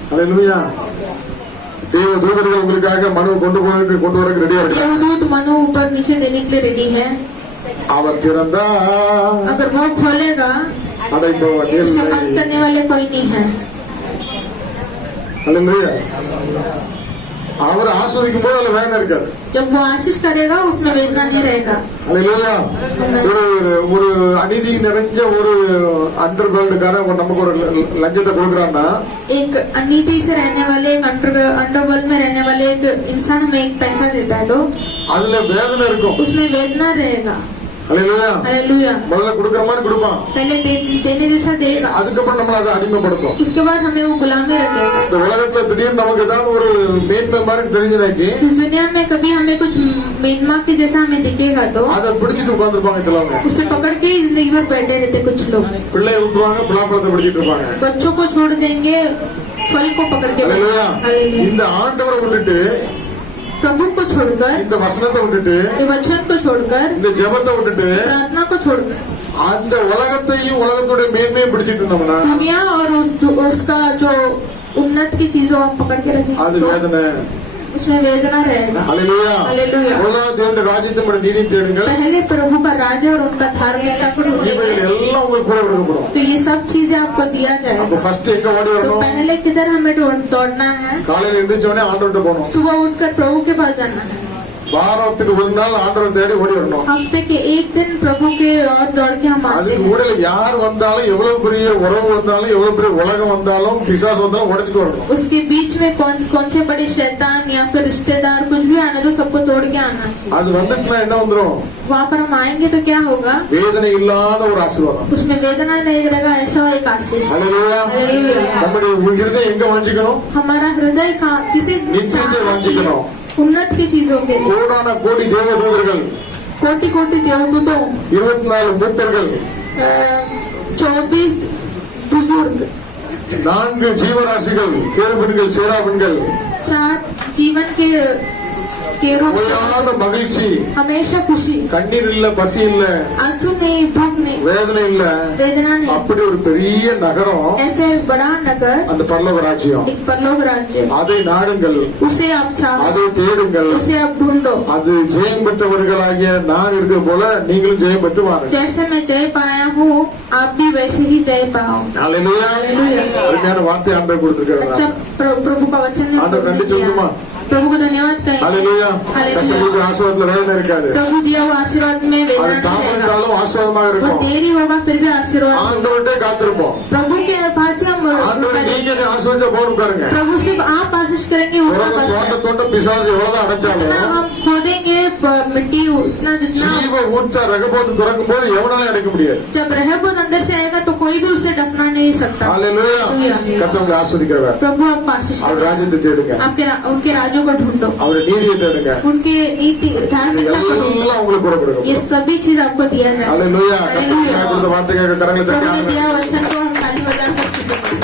ஹல்லேலூயா. தேவ தூதர்கள் உங்களுக்காக மனு கொண்டு வர ரெடியா இருக்காங்க. देवदूत मनु ऊपर नीचे देने के लिए रेडी है। அவர் திறந்தா अगर वो खोलेगा அடைப்பவர் उसे இல்லை. बंद करने वाले कोई नहीं है। ஹல்லேலூயா. அவர் ஆஸ்வதிக்கும் போது அதுல வேதனை இருக்காது. जब वो आशीष करेगा उसमें वेदना नहीं रहेगा। ஹல்லேலூயா. ஒரு அநீதி நிறைஞ்ச ஒரு அண்டர்வேர்ல்டுக்காரன் நமக்கு ஒரு லஞ்சத்தை கொடுக்குறான்னா, एक अनीति से रहने वाले एक अंडरवर्ल्ड में रहने वाले एक इंसान हमें एक पैसा देता है तो அதுல வேதனை இருக்கும். उसमें वेदना रहेगा। அல்லேலூயா. हालेलुया। முதல்ல கொடுக்கிற மாதிரி கொடுப்பான், पहले देने जैसा देगा, அதுக்கப்புறம் நம்மள அதை அடிமைப்படுத்தும். उसके बाद हमें वो गुलामी रखेगा। இந்த உலகத்துல திடீர்னு நமக்கு ஏதாவது ஒரு மேன்மை மாதிரி தெரிஞ்சுனாக்கி इस दुनिया में कभी हमें कुछ मेनमा के जैसा हमें दिखेगा तो அதை பிடிச்சிட்டு உட்கார்ந்துருப்பாங்க சிலவங்க. उसे पकड़ के ही जिंदगी भर बैठे रहते कुछ लोग। பிள்ளையை விட்டுருவாங்க, பலாப்பழத்தை பிடிச்சிட்டு இருப்பாங்க. बच्चों को छोड़ देंगे, फल को पकड़ के அல்லேலூயா. हालेलुया। இந்த ஆண்டவரை விட்டுட்டு, प्रभु को छोड़कर, இந்த वचனத்தை விட்டுட்டு, ये वचन को छोड़कर, இந்த ஜெபத்தை விட்டுட்டு प्रार्थना को छोड़कर அந்த உலகத்தையும் உலகத்துடைய மேன்மையும் பிடிச்சிட்டு இருந்தோம்னா दुनिया और उसका जो उन्नत की चीजों हम पकड़ के அது रखेंगे வேதனை. उसमें वेदना रहेगा। அல்லேலூயா. हालेलुया। முதலாவது தேவனுடைய ராஜ்யத்தை நீதி தேடுங்கள், पहले प्रभु का राज्य और उनका धार्मिकता को இவைகள் ढूंढेंगे எல்லாம் உங்களுக்கு கூட கொடுக்கப்படும். तो ये सब चीजें आपको दिया அப்ப जाएगा। ஃபர்ஸ்ட் எங்க ஓடி तो வரணும்? पहले किधर हमें दौड़ना है? காலையில எந்திரிச்ச உடனே ஆண்டவர்கிட்ட போகணும். सुबह उठकर प्रभु के पास जाना है। வாரத்துக்கு ஒரு நாள் ஆண்டவரை தேடி ஓடி வரணும். हफ्ते के एक दिन प्रभु के और दौड़ के हम आते அதுக்கு हैं। ஊடல யார் வந்தாலும், எவ்வளவு பெரிய உறவு வந்தாலும், எவ்வளவு பெரிய உலகம் வந்தாலும், பிசாசு வந்தாலும் உடைச்சிட்டு வரணும். उसके बीच में कौन से बड़े शैतान या फिर रिश्तेदार कुछ भी आने तो सबको तोड़ के आना चाहिए। அது வந்துட்டுனா என்ன வந்துரும்? वहाँ पर हम आएंगे तो क्या होगा? வேதனை இல்லாத ஒரு ஆசீர்வாதம். उसमें वेदना नहीं रहेगा, ऐसा एक आशीष। அல்லேலூயா. हालेलुया। நம்முடைய ஹிருதயம் எங்க வாஞ்சிக்கணும்? हमारा हृदय कहाँ किसी நிச்சயத்தை வாஞ்சிக்கணும். उन्नत की चीजों के लिए। கோடான கோடி தேவதூதர்கள், कोटि कोटि देवदूतों, 24 மூப்பர்கள், 24 बुजुर्ग, 4 ஜீவராசிகள், கேருபீன்கள், சேராபீன்கள், 4 जीवन के रूप से ஓயாத மகிழ்ச்சி, हमेशा खुशी, கண்ணீர் இல்ல, பசி இல்ல, आंसू नहीं, भूख नहीं, வேதனை இல்ல, वेदना नहीं, அப்படி ஒரு பெரிய நகரம் ऐसे एक बड़ा नगर, அந்த பரலோக ராஜ்யம். एक परलोक राज्य। அதை நாடுங்கள், उसे आप चाहो, அதை தேடுங்கள். उसे आप ढूंढो। அது ஜெயம் பெற்றவர்களாகிய நான் இருக்கிறது போல நீங்களும் ஜெயம் பெற்று வாருங்கள். जैसे मैं जय पाया हूँ, आप भी वैसे ही जय पाओ। அல்லேலூயா. हालेलुया। அருமையான வார்த்தை ஆண்டவர் கொடுத்திருக்கிறார். अच्छा प्रभु का वचन भी आंदर प्रभु ने कंठी चुनूमा। किया। प्रभु को धन्यवाद कहें। அல்லேலூயா. हालेलुया। கர்த்தருடைய ஆசீர்வாதத்துல வேதனை இருக்காது. प्रभु दिया हुआ आशीर्वाद में அது वेदना नहीं रहेगा। தாமதித்தாலும் ஆசீர்வாதமாக वो இருக்கும். देरी होगा फिर भी आशीर्वाद। ஆண்டவர்கிட்ட காத்திருப்போம். प्रभु के पास ही हम ஆண்டவர் रुकेंगे। நீங்க ஆசீர்வாதத்தை போகணும் பாருங்க. प्रभु सिर्फ आप आशीष करेंगे उतना உலக बस है। தோண்ட தோண்ட பிசாசு எவ்வளவுதான் जितना அடைச்சாலும் हम खोदेंगे मिट्टी उतना जितना ஜீவ ஊற்ற ரகபோது திறக்கும் போது எவனாலும் அடைக்க முடியாது. जब रहबोद अंदर से आएगा तो कोई भी उसे डफना नहीं सकता। அல்லேலூயா. கர்த்தர் உங்களை ஆசீர்வதிக்கிறவர். प्रभु आपको आशीष அவர் करें। ராஜ்யத்தை தேடுங்க, उनके राज्यों को ढूंढो, அவருடைய நீதியை தேடுங்க. उनके नीति धार्मिकता को ढूंढो। எல்லாம் உங்களுக்கு கூட கொடுக்கும். ये सभी चीज आपको दिया जाए। அல்லேலூயா. हालेलुया। கர்த்தர் கொடுத்த வார்த்தைக்காக கரங்களை प्रभु தட்டி ने ஆமென். दिया वचन को हम ताली बजाकर स्तुति करें।